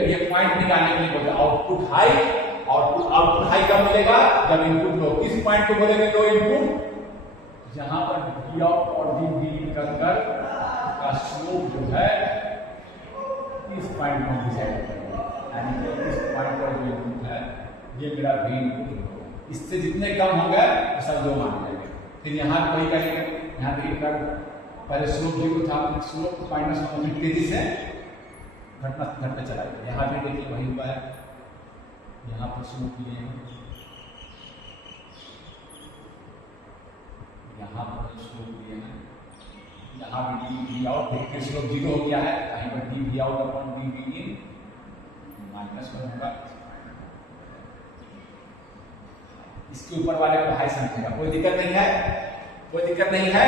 ये पॉइंट निकालने के लिए बोलते हैं आउटपुट हाई, आउटपुट हाई कब मिलेगा? जब इनपुट लो। किस पॉइंट को बोलेंगे लो इनपुट? जहां पर V आउट और V निकलकर का स्लोप जो है इस पॉइंट को डिसाइड करेंगे, यानी इस पॉइंट पर जो इनपुट है ये मेरा V इनपुट, इससे जितने कम होंगे वो सब लो मान जाएंगे। फिर यहाँ वही करेंगे, यहाँ पे पहले स्लोप 0 था, स्लोप माइनस तेजी से घटते चला गया। यहाँ भी देखिए वही हुआ है, यहाँ पर स्लोप लिए हैं, यहाँ पर स्लोप लिए हैं, यहाँ भी डी आउट देखिए स्लोप 0 हो गया है, कहीं पर डी आउट अपॉन डी इन माइनस में होगा। इसके ऊपर वाले को हाई समझेगा, कोई दिक्कत नहीं है, कोई दिक्कत नहीं है।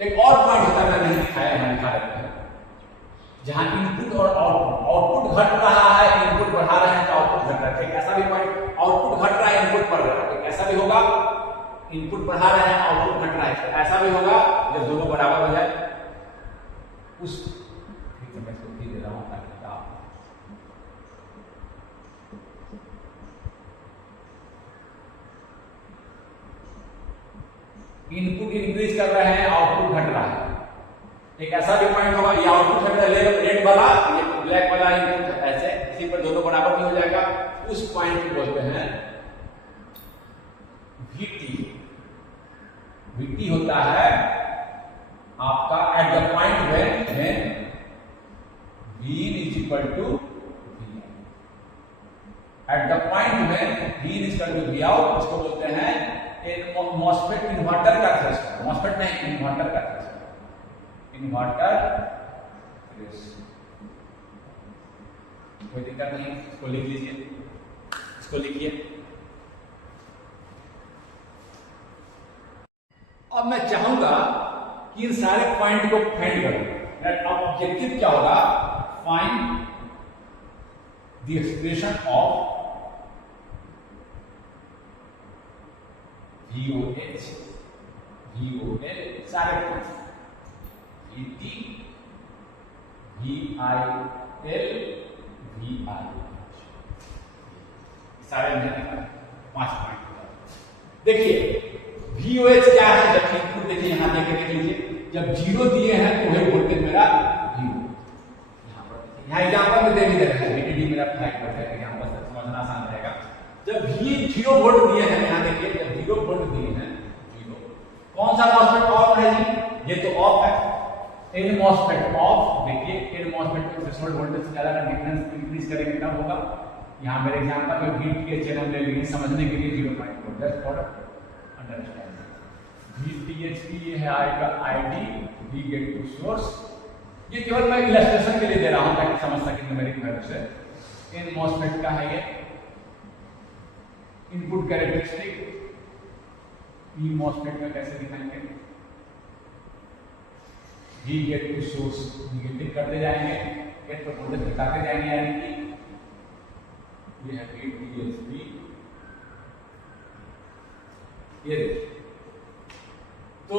एक और पॉइंट होता है, नहीं दिखाया, यहाँ दिखा देते हैं। जहां इनपुट और आउटपुट घट रहा है, इनपुट बढ़ा रहे हैं तो आउटपुट घट रहा है। ऐसा भी पॉइंट, आउटपुट घट रहा है इनपुट बढ़ रहा है, ऐसा भी होगा। इनपुट बढ़ा रहे हैं आउटपुट घट रहा है, ऐसा भी होगा जब दोनों बराबर हो जाए। उस मैं इसको भी दे रहा हूं ताकि आप इनपुट इंक्रीज कर रहे हैं आउटपुट घट रहा है। एक ऐसा भी पॉइंट होगा, ये आउटपुट घट रहा है रेड वाला, ये ब्लैक वाला इनपुट ऐसे, इसी पर दोनों बराबर भी हो जाएगा। उस पॉइंट को बोलते हैं VT। VT होता है आपका at the point when V is equal to V। At the point when V is equal to V out, इसको बोलते हैं मॉसफेट इन्वर्टर का थ्रेशोल्ड। मॉसफेट नहीं, इन्वर्टर का थ्रेशोल्ड। इन्वर्टर कोई दिक्कत नहीं, इसको लिख लीजिए, इसको लिखिए। अब मैं चाहूंगा कि इन सारे पॉइंट को फाइंड करो। ऑब्जेक्टिव क्या होगा? Find the expression of VOH, VOL, सारे पॉइंट्स VT, VIL, VIH, सारे मिलकर 5 पॉइंट। देखिए VOH क्या है, जब इनपुट देखिए यहां देख लीजिए, जब 0 दिए हैं तो वही वोल्टेज मेरा 0। यहाँ एग्जाम्पल में दे भी रहे हैं, VDD मेरा 5 वोल्ट है, यहाँ पर समझना आसान रहेगा। जब V 0 वोल्ट दिए हैं, यहाँ देखिए जब 0 वोल्ट दिए हैं, 0 कौन सा मॉसफेट ऑफ है जी? ये तो ऑफ है। इन मॉसफेट ऑफ, देखिए इन मॉसफेट में थ्रेशोल्ड वोल्टेज से ज्यादा डिफरेंस इंक्रीज करेंगे तब होगा। यहाँ मेरे एग्जाम्पल में VTH चैनल ले लीजिए समझने के लिए 0.4, जस्ट फॉर अंडरस्टैंडिंग। VTH ये है आएगा ID, V gate to source. ये केवल मैं इलस्ट्रेशन के लिए दे रहा हूं ताकि समझ सकें न्यूमेरिक वैल्यू से। इन मॉसफेट का है ये इनपुट कैरेक्टरिस्टिक। P मॉसफेट में कैसे दिखाएंगे? V gate to source negative करते जाएंगे, गेट पर वोल्टेज घटाते जाएंगे, यानी कि ये है VTSP। ये तो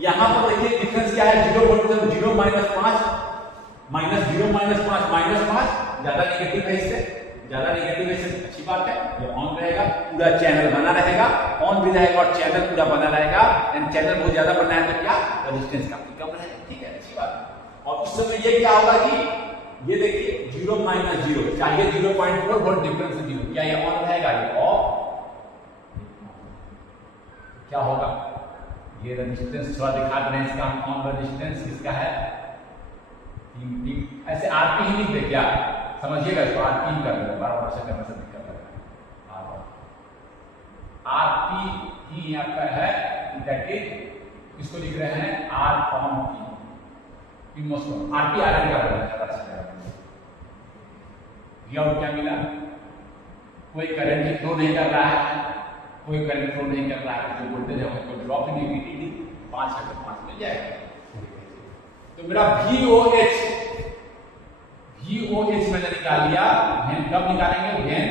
यहां पर देखिए डिफरेंस क्या है? 0 वोल्ट से 0 -5 -0 -5 -5 ज्यादा नेगेटिव है, इससे ज्यादा नेगेटिव है, इससे अच्छी बात है। ये ऑन रहेगा, पूरा चैनल बना रहेगा, ऑन भी रहेगा और चैनल पूरा बना रहेगा। एंड चैनल बहुत ज्यादा बनना है तो क्या रेजिस्टेंस काफी कम रहेगा, ठीक है, अच्छी बात है। और उस समय ये क्या होगा कि ये देखिए 0 -0 चाहिए 0.4 वोल्ट डिफरेंस है 0, क्या ये ऑन रहेगा? ये ऑफ। क्या होगा? ये रेजिस्टेंस थोड़ा दिखा रहे हैं, इसका ऑन रेजिस्टेंस किसका है? ऐसे आरपी ही लिख दे क्या, समझिएगा इसको आरपी कर लो, बार-बार से करने से दिक्कत है। आरपी ही आपका है, दैट इज इसको लिख रहे हैं R on P, NMOS RP R N का है। ये क्या मिला? कोई करंट फ्लो नहीं कर रहा है, कोई करंट फ्लो नहीं कर रहा है, जो वोल्टेज है उसको ड्रॉप ही नहीं, VDD 5 मिल जाएगा। तो मेरा VOH मैंने निकाल लिया। कब निकालेंगे? When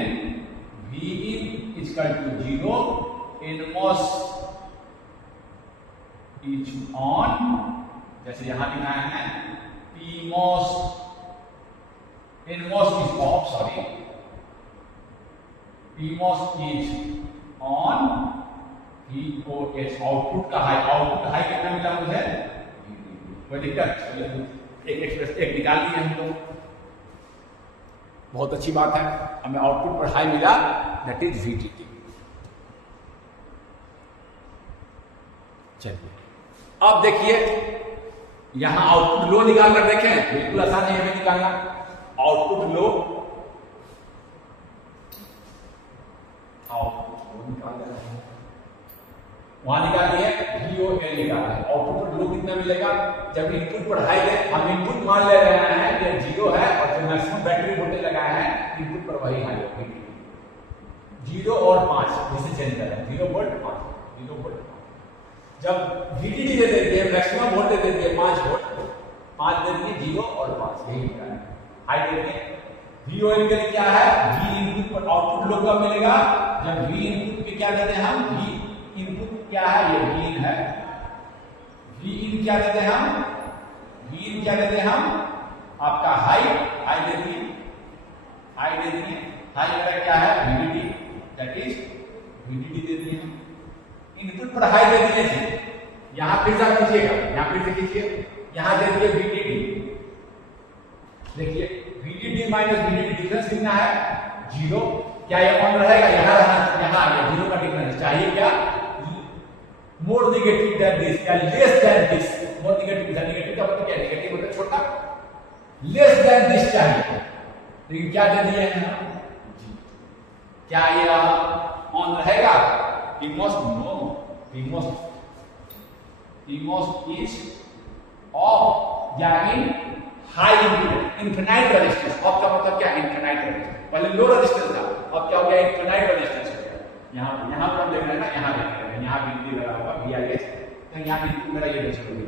V is equal to 0, NMOS is on, जैसे यहां दिखाया है, PMOS, NMOS is off, sorry, PMOS is on, VOH output का हाई। आउटपुट हाई कितना मिला मुझे? कोई दिक्कत? एक एक्सप्रेस एक निकाल लिए हम लोग, बहुत अच्छी बात है। हमें आउटपुट पर हाई मिला, दैट इज VTT। चलिए अब देखिए यहां आउटपुट लो निकाल कर देखें, बिल्कुल आसान है हमें निकालना। आउटपुट लो, वहां निकाल दिए, VOL निकाल है। आउटपुट लो कितना मिलेगा? जब इनपुट पर हाई है, हम इनपुट मान ले रहे हैं कि 0 है और जो मैक्सिमम बैटरी वोल्टेज लगाया है इनपुट पर वही हाई होगी, 0 और 5 इसे चेंज कर रहे हैं, 0 वोल्ट 5, 0 वोल्ट 5। जब VDD दे देते हैं, मैक्सिमम वोल्टेज देते हैं 5 वोल्ट, 5 दे दिए 0 और 5, यही होता है। हाई दे दिए VOL के लिए क्या है, V इनपुट पर आउटपुट लो कब मिलेगा, जब V इनपुट के क्या देते हैं हम, V इनपुट क्या है, ये V इन है, V इन क्या देते हैं हम, V इन क्या देते हैं हम, आपका हाई दे दिए, हाई मेरा क्या है VDD, दैट इज VDD दे दिए हम, इनपुट पर हाई दे दिए थे। यहां फिर से आप कीजिएगा, यहां फिर से कीजिए, यहां दे दिए VDD, देखिए VDD माइनस VDD डिफरेंस कितना है 0, क्या ये ऑन रहेगा, यहां रहना, यहां आ गया 0 का डिफरेंस चाहिए क्या, मोर नेगेटिव देन दिस या less than this, more negative का मतलब क्या, नेगेटिव मतलब छोटा, लेस देन दिस चाहिए, लेकिन क्या दे दिए हैं, क्या ये ऑन रहेगा, PMOS no, PMOS is off या in high impedance, infinite resistance, off का मतलब क्या, इनफिनाइट रेजिस्टेंस, पहले लो रेजिस्टेंस था, अब क्या हो गया, इनफिनाइट रेजिस्टेंस हो गया। यहां पर हम देख रहे हैं ना, यहां देख रहे हैं, यहां बिंदी लगा होगा VIH, तो यहां भी मेरा ये रेजिस्टेंस हो गया,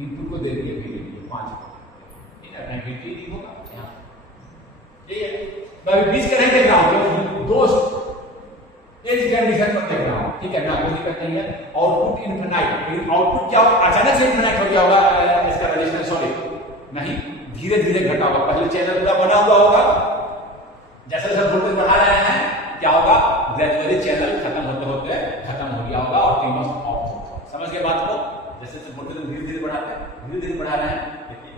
इनपुट को दे दिए VDD 5, ठीक है ना, VDD होगा यहां, ये मैं अभी 20 का नहीं देख रहा हूं, दोस्त इस कंडीशन में देख रहा हूं, ठीक है ना, कोई दिक्कत नहीं है। आउटपुट इनफिनाइट, आउटपुट क्या होगा, अचानक से इनफिनाइट हो गया होगा इसका रेजिस्टेंस, सॉरी नहीं, धीरे धीरे घटा होगा, पहले चैनल पूरा बना हुआ होगा, जैसे जैसे वोल्टेज बढ़ा रहे हैं क्या होगा, ग्रेजुअली चैनल खत्म होते होते खत्म हो गया होगा और PMOS ऑफ होगा। समझ गए बात को, जैसे जैसे वोल्टेज धीरे धीरे बढ़ाते हैं, धीरे धीरे बढ़ा रहे हैं, देखिए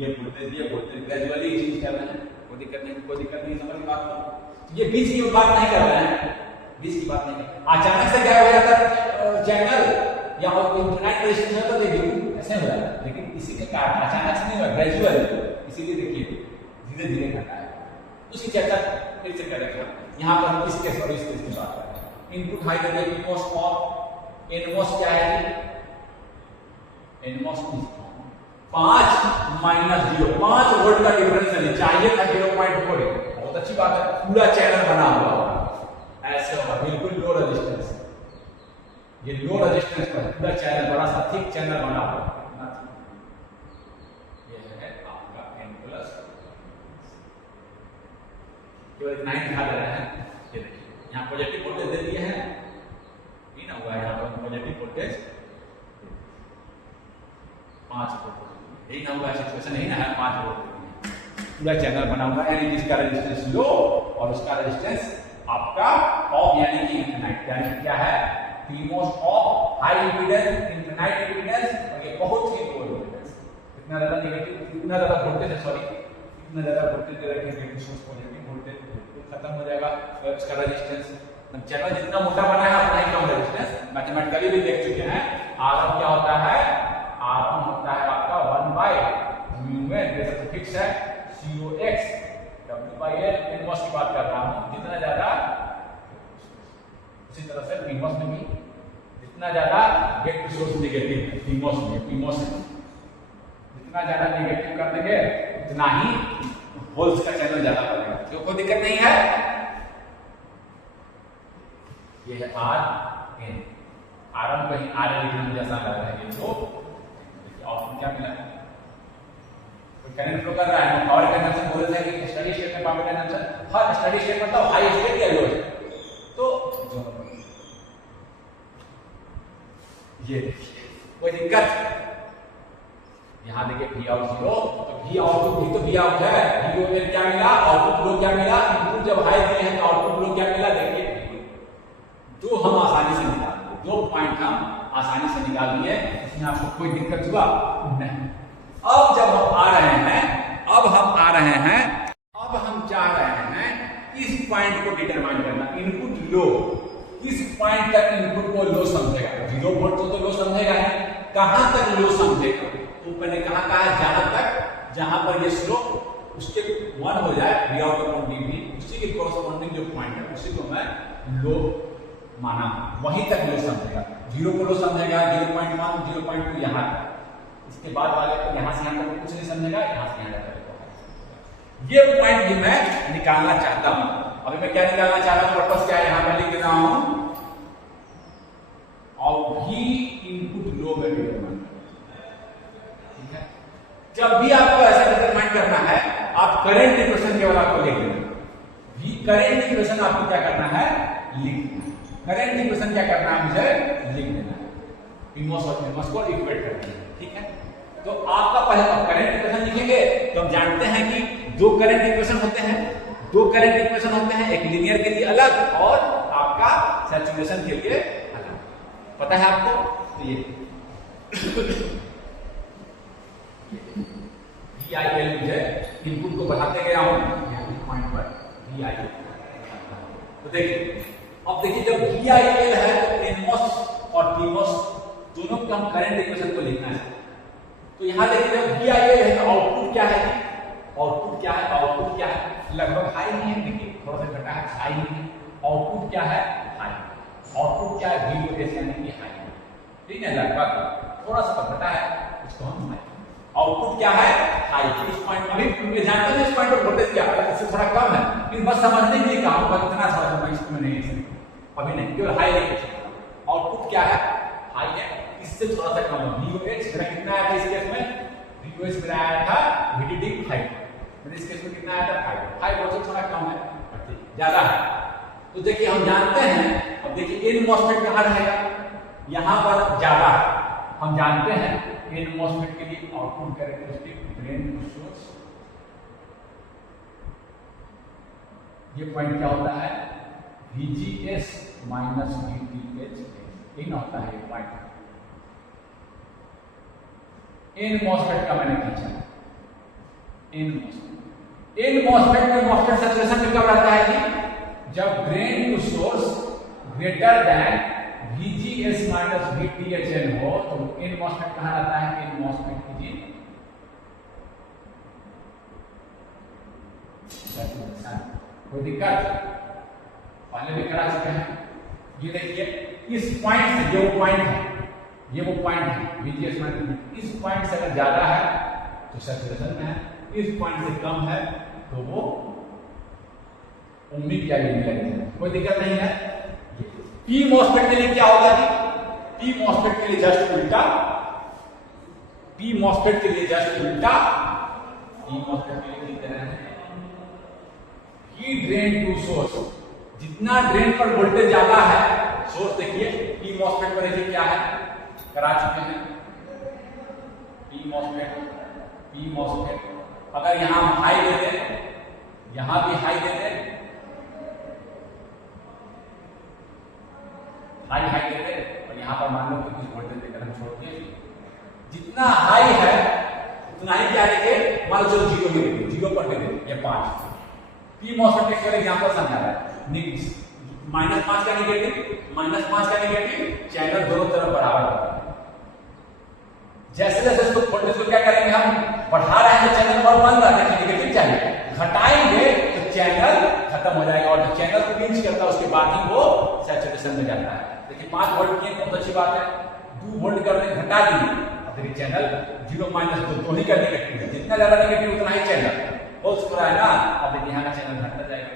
ये वोल्टेज ग्रेजुअली चेंज कर रहे हैं, कोई दिक्कत नहीं, समझ बात को, ये बीच की बात नहीं कर रहे हैं, बीच की बात नहीं, अचानक से क्या हो जाता है चैनल या इनफिनाइट रेजिस्टेंस होता है, ऐसे हो जाता है, लेकिन इसी के कारण अचानक से नहीं हुआ, ग्रेजुअल, इसीलिए देखिए धीरे धीरे घटा है, उसकी चर्चा फिर से करेंगे। यहां पर हम इस केस और इस केस की बात करेंगे। इनपुट हाई कर देंगे, PMOS ऑन, NMOS क्या है, NMOS 5 माइनस 0, 5 वोल्ट का डिफरेंस है, चाहिए था 0.4, बहुत अच्छी बात है, पूरा चैनल बना हुआ होगा, ऐसे होगा, बिल्कुल लो रेजिस्टेंस, ये लो रेजिस्टेंस पर पूरा चैनल, बड़ा सा थिक चैनल बना हुआ है, ये है आपका N+, केवल इतना ही दिखा दे रहे हैं, ये देखिए यहाँ पॉजिटिव वोल्टेज दे दिए हैं, ये ना हुआ है, यहाँ पर पॉजिटिव वोल्टेज 5 वोल्ट, यही ना हुआ सिचुएशन, यही ना है 5 वोल्ट, पूरा चैनल बना हुआ है, यानी इसका रेजिस्टेंस लो और उसका रेजिस्टेंस आपका ऑफ, यानी कि इनफिनाइट, यानी क्या है PMOS of, high impedance, infinite impedance, और ये बहुत ही लो इम्पीडेंस, इतना ज्यादा नेगेटिव, इतना ज्यादा वोल्टेज है, सॉरी इतना ज्यादा वोल्टेज दे रखे हैं, सोर्स पॉजिटिव वोल्टेज खत्म हो जाएगा, इसका रेजिस्टेंस, चैनल जितना मोटा बना है उतना ही कम रेजिस्टेंस, मैथमेटिकली भी देख चुके हैं, R1 क्या होता है, R1 होता है आपका 1/μn, जैसे तो फिक्स है, COX, W/L, NMOS की बात कर रहा हूं, जितना ज्यादा, उसी तरह से PMOS में भी जितना ज्यादा gate to source negative, PMOS में जितना ज्यादा नेगेटिव कर देंगे उतना ही होल्स का चैनल ज्यादा बढ़ेगा, क्यों, कोई दिक्कत नहीं है। ये है RN, RN कहीं RN लिखने में जैसा लग रहा है, ये तो आउटपुट क्या मिला, करंट फ्लो कर रहा है, पावर कंजम्पशन बोल रहे थे कि स्टडी स्टेट में पावर कंजम्पशन, हर स्टडी स्टेट मतलब हाई स्टेट या लो स्टेट, तो ये देखिए कोई दिक्कत, यहां देखिए Vout 0, तो Vout भी तो Vout है, VOL क्या मिला, आउटपुट लो क्या मिला, इनपुट जब हाई दिए हैं तो आउटपुट लो क्या मिला, देखिए जो हम आसानी से निकाल दिए, दो पॉइंट हम आसानी से निकाल दिए, इसमें आपको कोई दिक्कत हुआ नहीं। अब जब हम आ रहे हैं, अब हम चाह रहे हैं इस पॉइंट को डिटरमाइन करना, इनपुट लो, इस पॉइंट तक इनपुट को लो समझेगा, 0 वोल्ट तो लो समझेगा है, कहां तक लो समझेगा, तो मैंने कहा जहां पर ये स्लोप उसके 1 हो जाए, Vout/dB, उसी के कॉरस्पॉन्डिंग जो पॉइंट है उसी को मैं लो माना, वहीं तक लो समझेगा, 0 को लो समझेगा, 0.1 0.2 यहां तक, इसके बाद वाले को यहां से यहां तक कुछ नहीं समझेगा, यहां से यहां तक ये पॉइंट भी मैं निकालना चाहता हूं। अभी मैं क्या निकालना चाह रहा हूं, पर्पस क्या है, यहां पर लिख रहा हूं, और भी इनपुट लो में डिटरमाइन, जब भी आपको ऐसा डिटरमाइन करना है, आप करंट इक्वेशन केवल आपको लिख देना। करंट इक्वेशन आपको क्या करना है, लिख देना। करंट इक्वेशन क्या करना है, मुझे लिख देना है। पीमॉस और पीमॉस को इक्वेट करना है, ठीक है। तो आपका पहले करंट इक्वेशन लिखेंगे तो हम जानते हैं कि दो करंट इक्वेशन होते हैं, एक लीनियर के लिए अलग और आपका सैचुरेशन के लिए अलग, पता है आपको। तो ये VIL मुझे इनपुट को बढ़ाते गया हूं पॉइंट पर VIL। तो देखिए, अब देखिए जब VIL है तो NMOS और PMOS दोनों को हम करंट इक्वेशन को लिखना है। तो यहां देखिए जब VIL है तो आउटपुट क्या है, आउटपुट क्या है, लगभग हाई नहीं है, देखिए थोड़ा सा घटा है, हाई नहीं है। आउटपुट क्या है, हाई। आउटपुट क्या है, VOS यानी कि हाई, ठीक है। लगभग थोड़ा सा घटा है, इसको हम हाई। आउटपुट क्या है, हाई। इस पॉइंट अभी जानते हैं इस पॉइंट पर वोल्टेज क्या है, इससे थोड़ा कम है, लेकिन बस समझने के लिए कहा हूं, इतना थोड़ा सा इसमें नहीं है, अभी नहीं, केवल हाई लेके। आउटपुट क्या है, हाई है, इससे थोड़ा सा कम है। VOH मेरा कितना आया था इस केस में, VOH मेरा आया था VDD 5, इस केस में कितना आया था 5 वोल्ट से थोड़ा कम है, ज्यादा है। तो देखिए हम जानते हैं, अब देखिए इन MOSFET कहां रहेगा, यहां पर ज्यादा है। हम जानते हैं इन MOSFET के लिए output characteristic drain to source, ये पॉइंट क्या होता है, VGS माइनस VTH, इन होता है ये पॉइंट। इन MOSFET का मैंने खींचा, इन MOSFET में MOSFET सैचुरेशन में कब रहता है जी, जब drain to source greater than VGS minus VTHN हो, तो इन MOSFET कहां रहता है, इन MOSFET की जी सैचुरेशन। कोई दिक्कत, पहले भी करा चुके हैं। ये देखिए इस पॉइंट से, ये वो पॉइंट है, ये वो पॉइंट है VGS माइनस, इस पॉइंट से अगर ज्यादा है तो सैचुरेशन में है, इस पॉइंट से कम है तो वो उम्मीद क्या लगेगी, कोई दिक्कत नहीं है। P MOSFET के लिए क्या होगा जी, P MOSFEट के लिए जस्ट उल्टा, P MOSFEट के लिए जस्ट उल्टा, P MOSFEट के लिए लिख रहे हैं कि ड्रेन टू सोर्स, जितना ड्रेन पर वोल्टेज ज्यादा है, सोर्स देखिए P MOSFEट पर देखिए क्या है, करा चुके हैं P MOSFEट। अगर यहां हम हाई दे दें, यहां भी हाई दे दें, हाई दे दें, और यहां पर मान लो कि कुछ वोल्टेज देकर हम छोड़ दिए, जितना हाई है उतना ही क्या लिखे, मान लो चलो 0 में 0 पर दे दें, ये 5। P MOSFET का एग्जांपल समझा रहा है, -5 का नेगेटिव, चैनल दोनों तरफ बराबर होगा। जैसे जैसे इसको वोल्टेज को क्या करेंगे, हम बढ़ा रहे हैं तो चैनल और बंद रहा है, नेगेटिव चाहिए, घटाएंगे तो चैनल खत्म हो जाएगा, और जब चैनल को पिंच करता है उसके बाद ही वो सैचुरेशन में जाता है। देखिए 5 वोल्ट की बहुत अच्छी बात है, 2 वोल्ट कर दें, घटा दिए, अब देखिए चैनल 0 माइनस दो ही का नेगेटिव है, जितना ज्यादा नेगेटिव उतना ही चैनल होल्स हो रहा है ना। अब देखिए यहाँ का चैनल घटता जाएगा,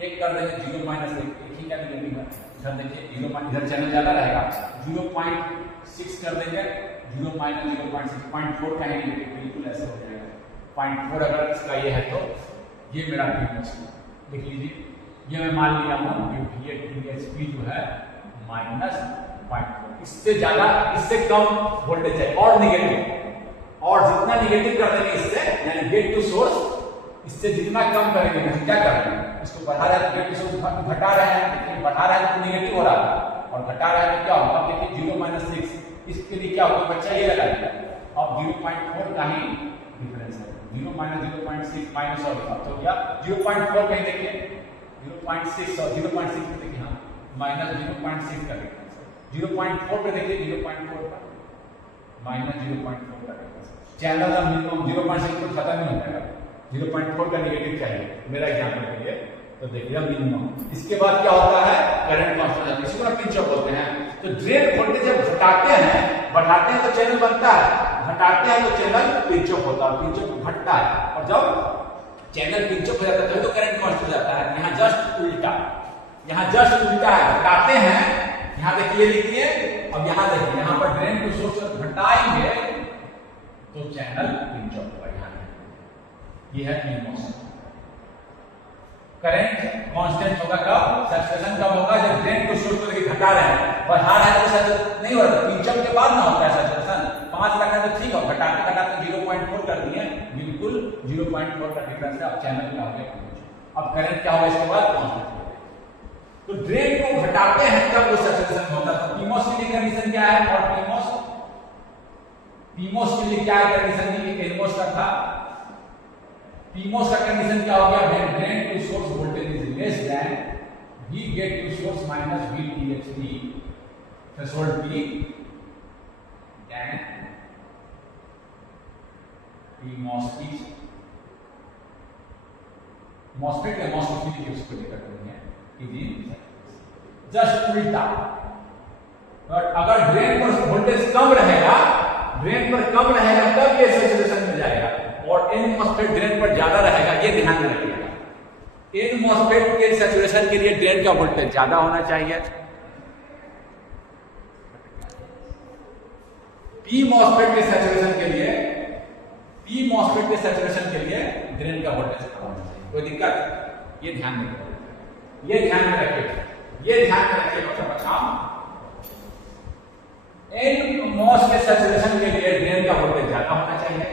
एक कर देंगे 0 माइनस एक ही का नेगेटिव है, इधर देखिए 0 माइनस, इधर चैनल ज्यादा रहेगा, 0.6 कर देंगे, 0 माइनस 0.6, 0.4 का नेगेटिव, बिल्कुल ऐसे हो जाएगा। 0.4 अगर इसका ये है तो ये मेरा PMOS लिख लीजिए, ये मैं मान लिया हूं कि VHP जो है -0.4, इससे ज्यादा, इससे कम वोल्टेज है और नेगेटिव, और जितना नेगेटिव कर देंगे इससे, यानी गेट टू सोर्स, इससे जितना कम करेंगे, क्या करेंगे, इसको बढ़ा रहे हैं, गेट टू सोर्स घटा रहे हैं, लेकिन बढ़ा रहे हैं तो नेगेटिव हो रहा है, और घटा रहे हैं तो क्या होगा, अब देखिए 0-6, इसके लिए क्या होगा, बच्चा ये लगा दिया, अब 0.4 का ही डिफरेंस है, 0 माइनस 0.6 माइनस, और तो क्या 0.4 कहीं देखिए, 0.6 और 0.6 पे देखिए, हाँ माइनस 0.6 का डिफरेंस है, 0.4 पे देखिए, 0.4 पर माइनस 0.4 का डिफरेंस, चैनल का मिनिमम 0.6 पर खत्म नहीं हो जाएगा, 0.4 का नेगेटिव चाहिए मेरा एग्जांपल के लिए, तो देखिए मिनिमम। इसके बाद क्या होता है, करंट कांस्टेंट, इसको ना पिंच ऑफ बोलते हैं। तो ड्रेन वोल्टेज जब घटाते हैं, बढ़ाते हैं तो चैनल बनता है, घटाते हैं तो चैनल पिंच ऑफ होता है, पिंच ऑफ घटता है, और जब चैनल पिंच ऑफ हो जाता है तो करंट कांस्टेंट हो जाता है। यहाँ जस्ट उल्टा, यहाँ जस्ट उल्टा है, घटाते हैं, यहाँ देखिए लिखिए, अब यहाँ देखिए, यहाँ पर ड्रेन टू सोर्स घटाएंगे तो चैनल पिंच ऑफ होगा। यहाँ ये है PMOS। करंट कांस्टेंट होगा कब, सैचुरेशन कब होगा, जब ड्रेन को सोर्स को लेके घटा रहे हैं। बढ़ा रहे हैं तो सैचुरेशन नहीं हो रहा, पिंच ऑफ के बाद ना होता है सैचुरेशन। 5 रखा तो ठीक है, घटाते घटाते 0.4 कर दिए, बिल्कुल 0.4 का डिफरेंस है। अब चैनल का हो गया पिंच। अब करंट क्या होगा इसके बाद, कांस्टेंट होगा। तो ड्रेन को घटाते हैं तब वो सैचुरेशन होता है। तो PMOS के लिए कंडीशन क्या है, और PMOS के लिए क्या कंडीशन थी, NMOS का था। PMOS का कंडीशन क्या हो गया, when drain to source voltage is less than V gate to source minus VTH3 threshold P, then PMOS is MOSFET या MOSFET की उसको लेकर करेंगे जस्ट उल्टा। अगर ड्रेन पर वोल्टेज कम रहेगा, ड्रेन पर कम रहेगा तब ये सैचुरेशन में जाएगा, और N MOSFET ड्रेन पर ज्यादा रहेगा, ये ध्यान में रखिएगा। N MOSFET के सैचुरेशन के लिए ड्रेन का वोल्टेज ज्यादा होना चाहिए, PMOSFET के सैचुरेशन के लिए ड्रेन का वोल्टेज कम होना चाहिए। कोई दिक्कत, ये ध्यान में रखिएगा, ये ध्यान में रखिएगा बच्चा। NMOS के सैचुरेशन के लिए ड्रेन का वोल्टेज ज्यादा होना चाहिए,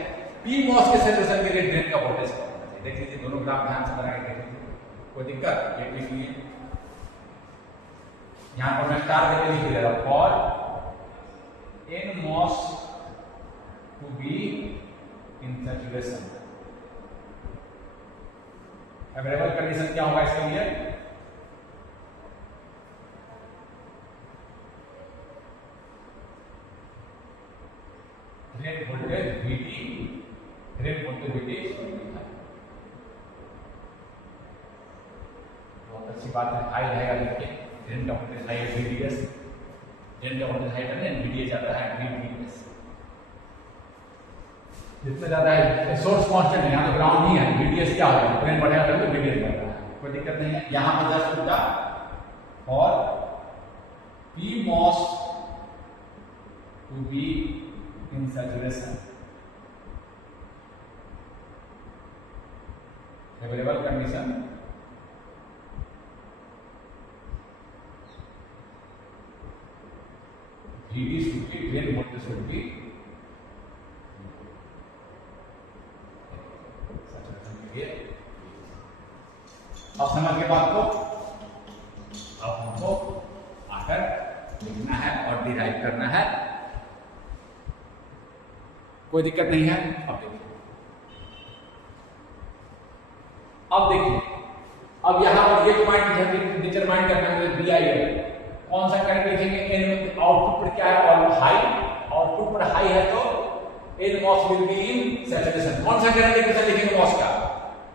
PMOS के सैचुरेशन के लिए ड्रेन का वोल्टेज कम होना चाहिए। देख लीजिए दोनों ग्राफ ध्यान से बना के देख लीजिए, कोई दिक्कत ये लिख लीजिए। यहां पर मैं स्टार देके लिख दे रहा हूं, for NMOS to be in saturation available condition क्या होगा इसके लिए, ड्रेन वोल्टेज VT, बहुत अच्छी बात है, हाई रहेगा। देखिए ड्रेन का वोल्टेज हाई है VDS, ड्रेन का वोल्टेज हाई करने VDS ज्यादा है VDS, जितना ज्यादा है सोर्स कांस्टेंट है, यहाँ तो ग्राउंड नहीं है, VDS क्या होगा, ड्रेन बढ़ेगा तो VDS बढ़ रहा है, कोई दिक्कत नहीं है। यहाँ पर जस्ट उल्टा, और PMOS to be in saturation available condition VD should be, drain voltage should be saturation के लिए। अब समझ के बात को, अब हमको आकर लिखना है और डिराइव करना है, कोई दिक्कत नहीं है। अब देखिए, अब यहां पर ये पॉइंट डिटरमाइन करना है BIL, कौन सा करंट लिखेंगे, N आउटपुट पर क्या है, और हाई, आउटपुट पर हाई है तो NMOS will be in saturation. कौन सा करंट लिखेंगे MOS का,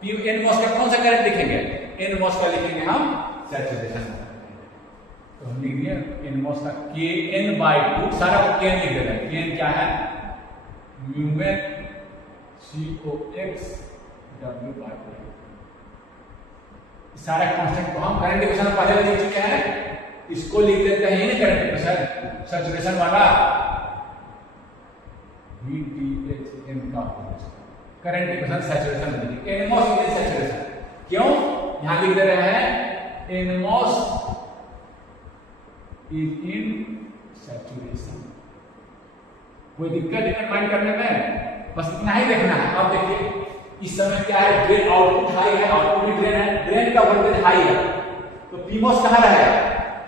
NMOS का कौन सा करंट लिखेंगे, NMOS का लिखेंगे हम सैचुरेशन। तो हम लिख दिए NMOS का KN/2, सारा को KN लिख देते हैं। KN क्या है, म्यूमेन COX W/2, सारा कांस्टेंट को हम करंट इक्वेशन पहले लिख चुके हैं, इसको लिख देते हैं ना करंट इक्वेशन सैचुरेशन वाला, VTHM का करंट इक्वेशन सैचुरेशन लिखिए, NMOS इज सैचुरेशन। क्यों यहां लिख दे रहे हैं, NMOS इज इन सैचुरेशन। कोई दिक्कत डिटरमाइन करने में, बस इतना ही देखना है। अब देखिए इस समय क्या है, ड्रेन आउटपुट हाई है, आउटपुट भी ड्रेन है, ड्रेन का वोल्टेज हाई है, तो PMOS कहां रहेगा,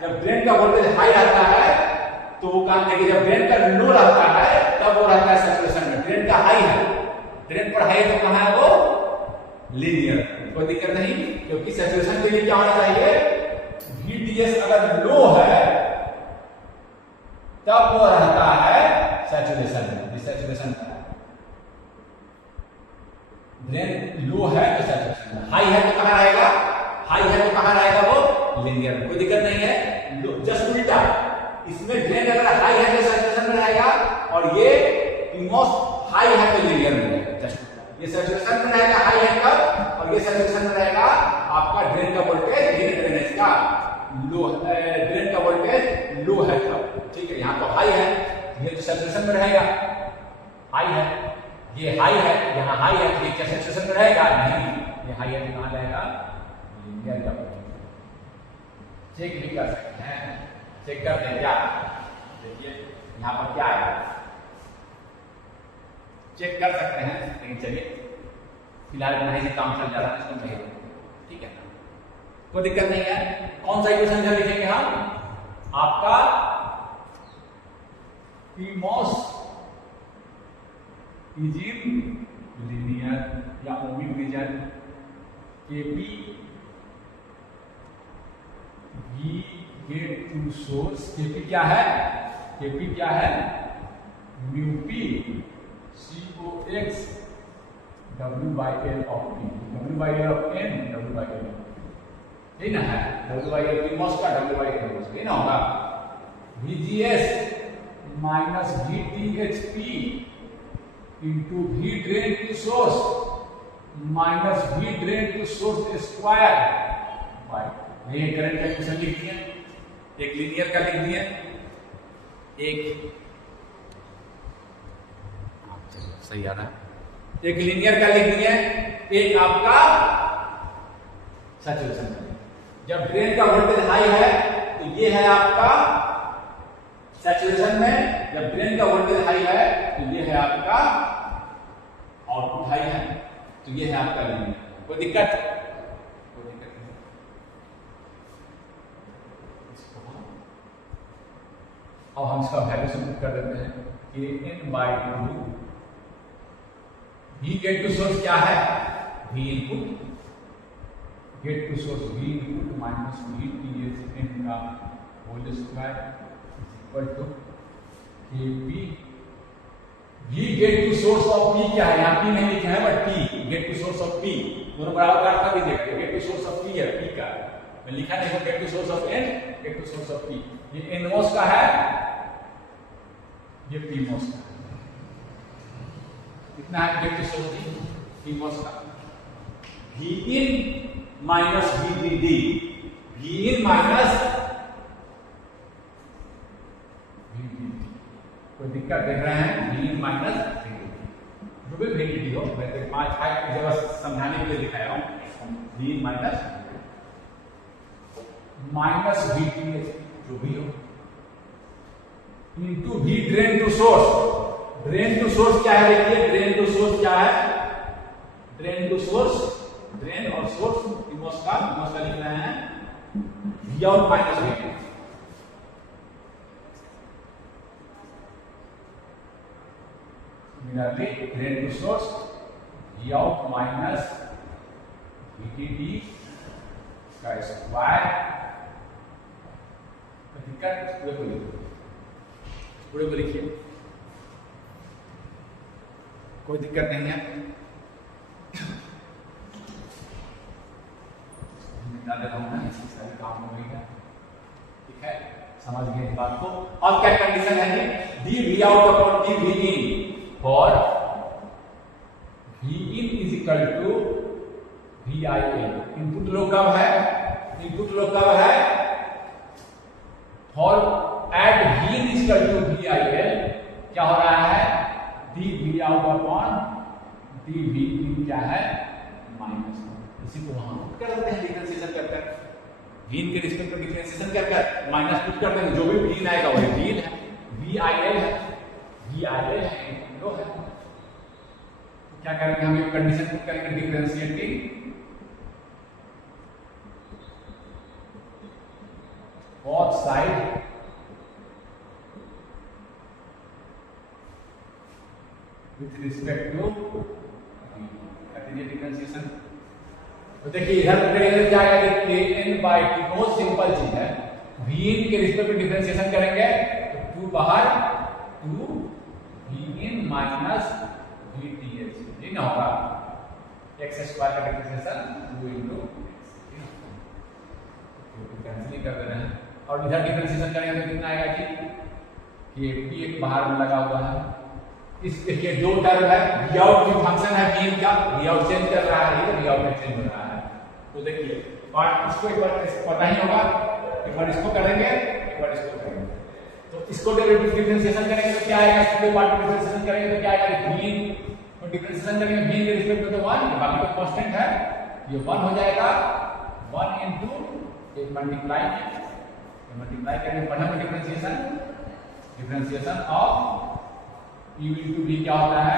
जब ड्रेन का वोल्टेज हाई रहता है तो वो काम देखिए, जब ड्रेन का लो रहता है तब वो रहता है सैचुरेशन में। ड्रेन का हाई है, ड्रेन पर हाई तो कहां है वो, लीनियर, कोई दिक्कत नहीं, क्योंकि सैचुरेशन के लिए क्या होना चाहिए, VDS अगर लो है तब वो रहता है सैचुरेशन में। सैचुरेशन ड्रेन लो है तो सैचुरेशन में, हाई है तो कहां रहेगा, वो लीनियर, कोई दिक्कत नहीं है। जस्ट उल्टा, इसमें ड्रेन अगर हाई है तो सैचुरेशन में रहेगा, और ये PMOS हाई है तो लीनियर में रहेगा। जस्ट ये सैचुरेशन में रहेगा हाई है तब, और ये सैचुरेशन में रहेगा आपका ड्रेन का वोल्टेज, ये ड्रेनेज का लो, ड्रेन का वोल्टेज लो है तब, ठीक है। यहाँ तो हाई है, ये तो सैचुरेशन में रहेगा, हाई है, ये हाई है, यहाँ हाई है, तो ये क्या सैचुरेशन में रहेगा? नहीं, ये हाई है तो कहाँ रहेगा? Linear double bond. चेक भी कर सकते हैं, चेक करते हैं क्या? देखिए यहाँ पर क्या आएगा, चेक कर सकते हैं, लेकिन चलिए फिलहाल नहीं से काम चल जा रहा है, इसको नहीं, ठीक है, कोई दिक्कत नहीं है। कौन सा इक्वेशन लिखेंगे हम? आपका PMOS is in linear या ohmic region, KP V gate to source, KP क्या है? KP क्या है? Mu P COX W/L of P, W/L of N, W/L ये ना है, W/L PMOS का W/L ये ना होगा। VGS minus VTHP into V drain to source minus V drain to source square by, ये करंट का इक्वेशन लिख दिया, एक लीनियर का लिख दिया, एक सही आ रहा है, एक लीनियर का लिख दिया, एक आपका सैचुरेशन का। जब ड्रेन का वोल्टेज हाई है तो ये है आपका सैचुरेशन में, जब ड्रेन का वोल्टेज हाई है तो ये है आपका आउटपुट हाई है, तो ये है आपका लीनियर। कोई दिक्कत? कोई दिक्कत नहीं। अब हम इसका वैल्यू सबमिट कर देते हैं कि N/2 V gate to source क्या है? V input, gate to source V input minus VTH N का whole square equal to KP V gate to source of P क्या है? यहाँ P नहीं लिखा है but P gate to source of P दोनों बराबर काट कर दीजिएगा। Gate to source of P है, P का मैं लिखा नहीं, gate to source of N, gate to source of P, ये NMOS का है, ये PMOS का है, कितना है गेट टू सोर्स PMOS का? Vin minus VDD, Vin minus VDD, कोई दिक्कत देख रहे हैं? Vin माइनस VDD, जो भी VDD हो, वैसे 5 जगह समझाने के लिए दिखाया हूं, Vin माइनस VTH जो भी हो into V drain to source. Drain to source क्या है? देखिए ड्रेन टू सोर्स क्या है? ड्रेन टू सोर्स, ड्रेन और सोर्स PMOS का लिख रहे हैं V out minus V in. Similarly drain to source V out minus VDD का स्क्वायर। दिक्कत पूरे को लिखिए, कोई दिक्कत नहीं है, बता देता हूं ना, इसकी सारी काम हो गई है, ठीक है, समझ गए इस बात को। और क्या कंडीशन है D V out upon D V in for V in is equal to V I L. Input low कब है? इनपुट लो कब है? For at V in is equal to V I L क्या हो रहा है? D V out upon D V in क्या है? माइनस। इसी को हम कर लेते हैं डिफरेंशिएशन कर कर, वीन के रिस्पेक्ट में डिफरेंशिएशन कर कर माइनस पुट कर देंगे, जो भी वीन आएगा वही वीन है, वी आई एल है, वी आई एल है, लो है। तो क्या करेंगे हम? ये कंडीशन पुट करेंगे differentiating both side with respect to differentiation. तो देखिए इधर क्या आएगा? Kn/T बहुत सिंपल चीज है, Vin के रिस्पेक्ट में डिफरेंशिएशन करेंगे तो 2 बाहर 2 Vin माइनस VTH ये ना होगा, x स्क्वायर का डिफरेंशिएशन 2 into x कैंसिल कर दे रहे हैं। और इधर डिफरेंशिएशन करेंगे तो कितना आएगा कि P एक बाहर में लगा हुआ है। इस देखिए दो टर्म है, वी आउट जो फंक्शन है Vin का, वी आउट चेंज कर रहा है, ये वी आउट में चेंज हो रहा है। तो देखिए पार्ट इसको एक बार पता ही होगा, एक बार इसको करेंगे एक बार इसको करेंगे। तो इसको डिफरेंशिएशन करेंगे तो क्या आएगा? इसको पार्ट डिफरेंशिएशन करेंगे तो क्या आएगा? Vin तो डिफरेंशिएशन करेंगे v के रिस्पेक्ट में तो 1, बाकी तो कांस्टेंट है, ये 1 हो जाएगा 1 into एक मल्टीप्लाई करेंगे पढ़ा में differentiation of u into v क्या होता है,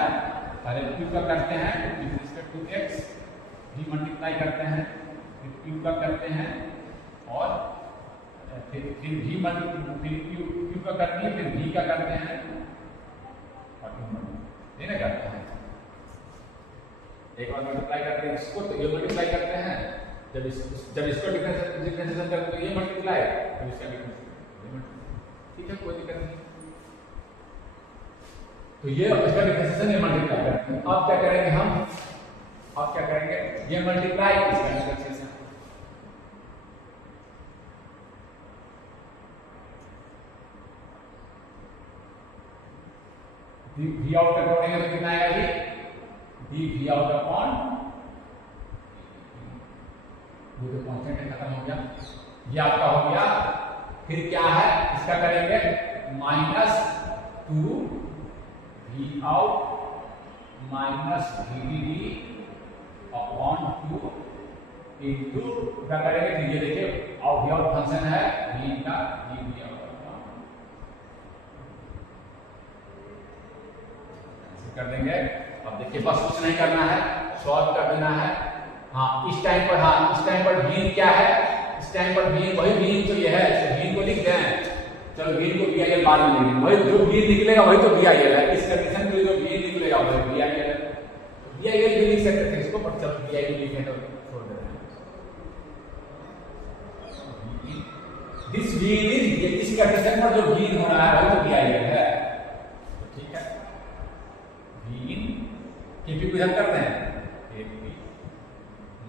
पहले q का करते हैं with respect to x, v multiply करते हैं फिर q का करते हैं और फिर v फिर q का करते हैं फिर v का करते हैं और ये ना करते हैं, एक बार मल्टीप्लाई करते हैं इसको तो ये मल्टीप्लाई करते हैं, जब इसको डिफरेंशिएशन करते हैं तो ये मल्टीप्लाई, अब इसका डिफरेंशिएशन, ठीक है कोई दिक्कत नहीं। तो ये इसका डिफरेंशिएशन ये मल्टीप्लाई करते हैं। अब क्या करेंगे हम, अब क्या करेंगे ये मल्टीप्लाई इसका डिफरेंशिएशन, v आउट करके पढ़ेंगे तो कितना आएगा जी, v आउट अपॉन वो तो कांस्टेंट खत्म हो गया, ये आपका हो गया। फिर क्या है इसका करेंगे -2 v out -vdd upon 2 into क्या करेंगे, तो ये देखिए v आउट फंक्शन है v का v आउट कर देंगे। अब देखिए बस कुछ नहीं करना है, सॉल्व कर देना है। हाँ इस टाइम पर v क्या है, इस टाइम पर v वही v जो ये है, तो v को लिख दें, चलो v को VIL बाद में लिखेंगे, वही जो v निकलेगा वही तो VIL है, इस कंडीशन में जो v निकलेगा वही VIL है, VIL भी लिख सकते थे इसको, पर चलो VIL लिखें तो छोड़ देते हैं। दिस v इज इस कंडीशन पर जो v हो रहा है वही तो VIL है, ठीक है। KP को इधर करते हैं KP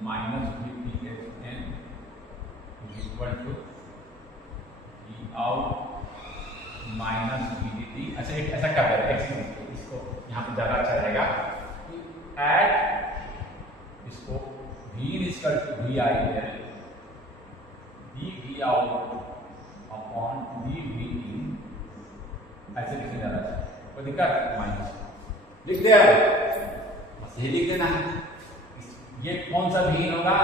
minus VPHN equal to V out minus VDD। अच्छा एक ऐसा कर देते हैं, इसको यहाँ पे ज्यादा अच्छा रहेगा, ऐड इसको V equal to VIL V out upon V in, ऐसे लिखने ज्यादा अच्छा, कोई दिक्कत माइनस लिख दिया, बस ये लिख देना है। ये कौन सा भी होगा,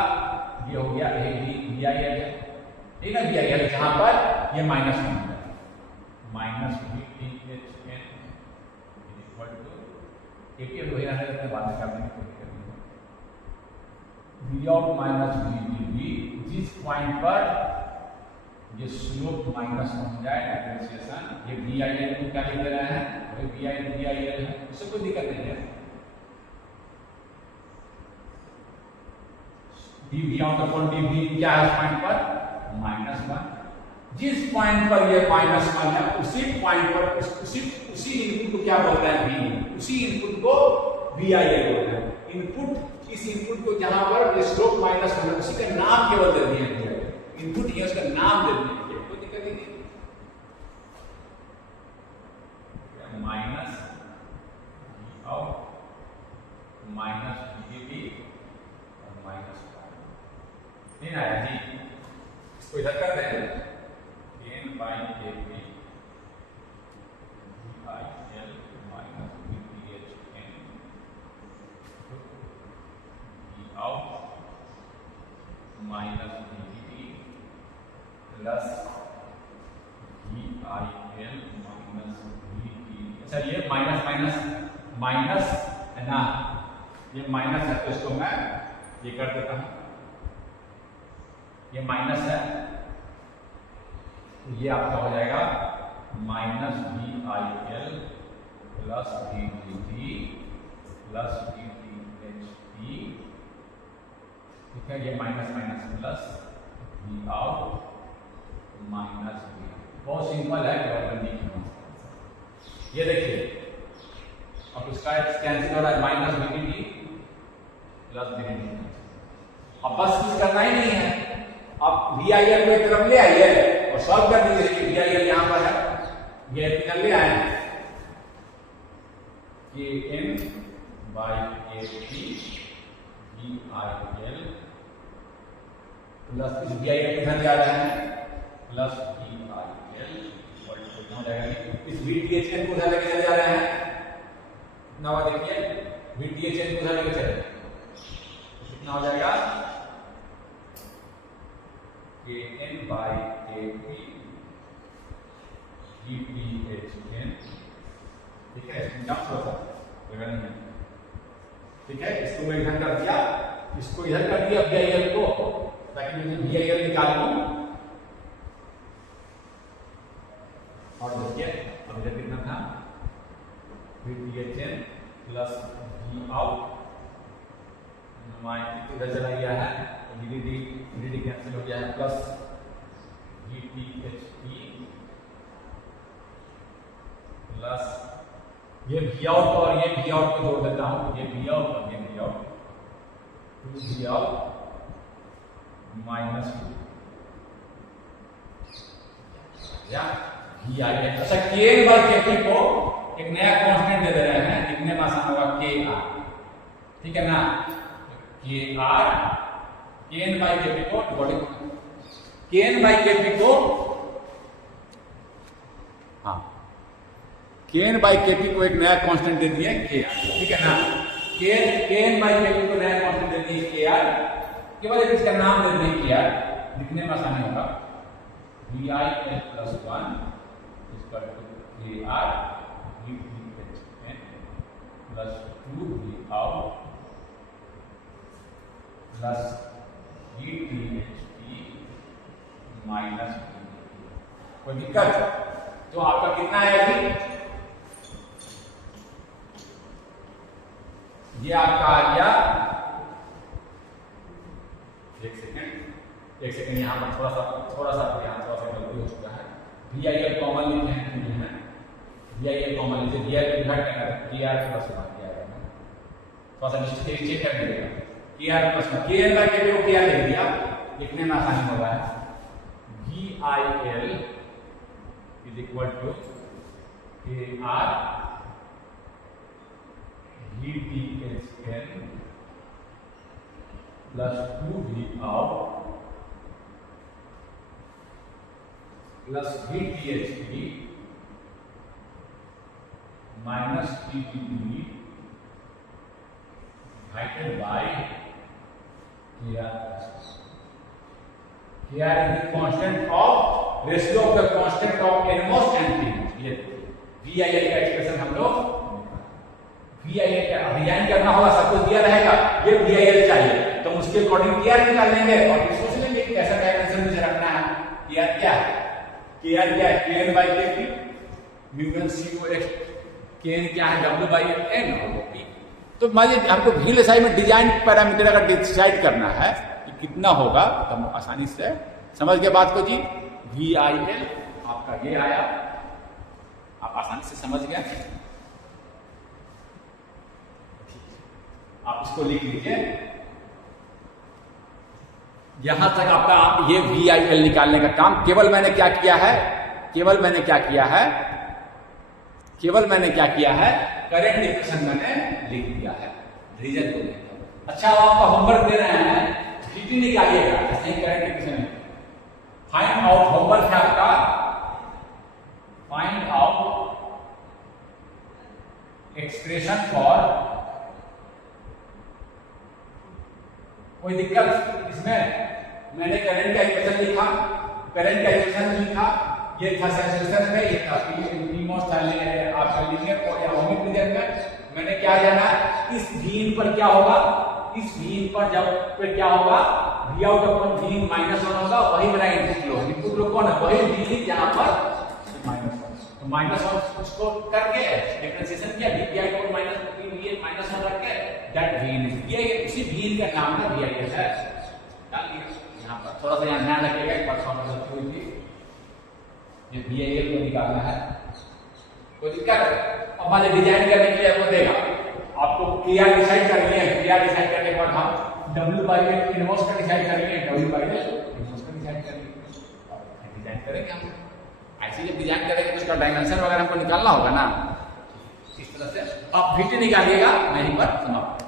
ये हो गया VIL है, ठीक है VIL, जहां पर ये -1 है, माइनस VPHN इक्वल टू एक वही रहने देते हैं, बाद में कर देंगे कोई दिक्कत नहीं। V आउट माइनस VDD, जिस पॉइंट पर ये स्लोप -1 हो जाए डिफरेंशिएशन, ये VIL को क्या लिख दे रहे हैं, वही VIL है, इससे कोई दिक्कत नहीं है। dv आउट अपॉन dv क्या है इस पॉइंट पर -1, जिस पॉइंट पर ये -1 है उसी पॉइंट पर उसी इनपुट को क्या बोलते हैं, v, उसी इनपुट को VIL बोलते हैं। इनपुट, इस इनपुट को जहां पर स्लोप -1 है उसी का नाम केवल दे दिया है, इनपुट ये उसका नाम दे दिया, कोई दिक्कत नहीं। Minus V out minus VDD और माइनस नहीं आया जी, इसको इधर कर दें n by KP VIL minus VPHN V out minus VDD plus VIL minus VD। अच्छा ये माइनस है ना, ये माइनस है तो इसको मैं ये कर देता हूं, ये माइनस है तो ये आपका हो जाएगा minus VIL plus VDD plus VDHP, ठीक है। ये minus plus V out minus V, बहुत सिंपल है, ये देखिए अब इसका कैंसिल हो रहा है, माइनस VDD प्लस VDD। अब बस कुछ करना ही नहीं है, अब VIL को एक तरफ ले आइए और सॉल्व कर दीजिए, VIL यहां पर है, ये इधर ले आए KN by KP VIL plus इस VIL इधर ले आ रहे हैं प्लस VIL हो जाएगा, इस VPHN को उधर लेके चले जा रहे हैं, नवा देखिए VTA चेंज उधर लेकर चले, कितना हो जाएगा KN by KP GPHN, ठीक है, जगह नहीं है, ठीक है। इसको मैं इधर कर दिया, इसको इधर कर दिया VIL को, ताकि मैं VIL निकाल लूं। और देखिए अब इधर कितना था, VTHN प्लस V आउट इधर चला गया है, VDD कैंसिल हो गया है, प्लस VTHP प्लस ये V आउट और ये V आउट को जोड़ देता हूं, ये V आउट और ये V out, 2V out minus या VIL। अच्छा, KN by KP को एक नया कांस्टेंट दे दे रहे हैं, लिखने में आसान होगा KR, ठीक है ना, KR KN by KP को KN by KP को, हाँ KN by KP को एक नया कांस्टेंट दे दिए KR, ठीक है ना। KN by KP को नया कांस्टेंट दे दिए KR, केवल एक इसका नाम दे दें KR, लिखने में आसानी होगा, VIL plus 1 equal to KR VTHN plus 2V out plus VTHP minus, कोई दिक्कत? तो आपका कितना है अभी, ये आपका आ गया, एक सेकंड यहां पर थोड़ा सा यहाँ थोड़ा सा गलती हो चुका है। VIL कॉमन लिखे हैं, VIL कॉमन लीजिए, VIL डिवाइड करना है KR प्लस 1, थोड़ा सा मिस्टेक चेक कर लीजिएगा, KR plus 1, KN by KP को KR लिख दिया, लिखने में आसानी हो रहा है। VIL is equal to KR VTHN plus 2V out plus VTHP minus TTP divided by KR. KR is the constant of ratio of the constant of nMOS and PMOS. ये VIL का एक्सप्रेशन हम लोग VIL का design करना होगा, सब कुछ दिया रहेगा, ये VIL चाहिए तो उसके अकॉर्डिंग KR निकाल लेंगे और सोच लेंगे कैसा डायमेंशन मुझे रखना है। KR क्या है, KR क्या है, KN by KP mu COX, KN क्या है, W by N और P। तो मान लीजिए हमको VLSI में डिजाइन पैरामीटर अगर डिसाइड करना है कि कितना होगा तो हम आसानी से समझ गए बात को जी। VIL आपका ये आया, आप आसानी से समझ गए, आप इसको लिख लीजिए। यहां तक आपका ये VIL निकालने का काम केवल मैंने क्या किया है, करंट इक्वेशन मैंने लिख दिया है, रीजन को लेकर। अच्छा, आपका होमवर्क दे रहे हैं, VT निकालिएगा, ऐसे ही current equation find out, homework है आपका फाइंड आउट एक्सप्रेशन फॉर, कोई दिक्कत इसमें? मैंने करंट का इक्वेशन लिखा, ये था सैचुरेशन में, ये था PMOS था आपका लीनियर या ओमिक रीजन में। मैंने क्या जाना, इस Vin पर क्या होगा, इस Vin पर जब पे क्या होगा, V आउट अपन Vin -1 होगा, वही मेरा इनपुट लो कौन है, वही Vin जहां पर -1, तो -1 उसको करके डिफरेंशिएशन किया, VI को -1 रख के दैट Vin इज उसी Vin का नाम है VIL है। यहाँ पर थोड़ा सा यहाँ ध्यान रखिएगा, एक बार गलती हुई थी, ये VIL को निकालना है, कोई दिक्कत? अब हमारे डिजाइन करने के लिए वो देगा आपको KR डिसाइड कर लिए, KR डिसाइड करने के बाद हम W by L इनवर्स का डिसाइड करेंगे, W by L इनवर्स का डिसाइड करेंगे, डिजाइन करेंगे हम। ऐसे जब डिजाइन करेंगे तो उसका डायमेंशन वगैरह हमको निकालना होगा ना, इस तरह से। अब VT निकालिएगा, नहीं पर समाप्त।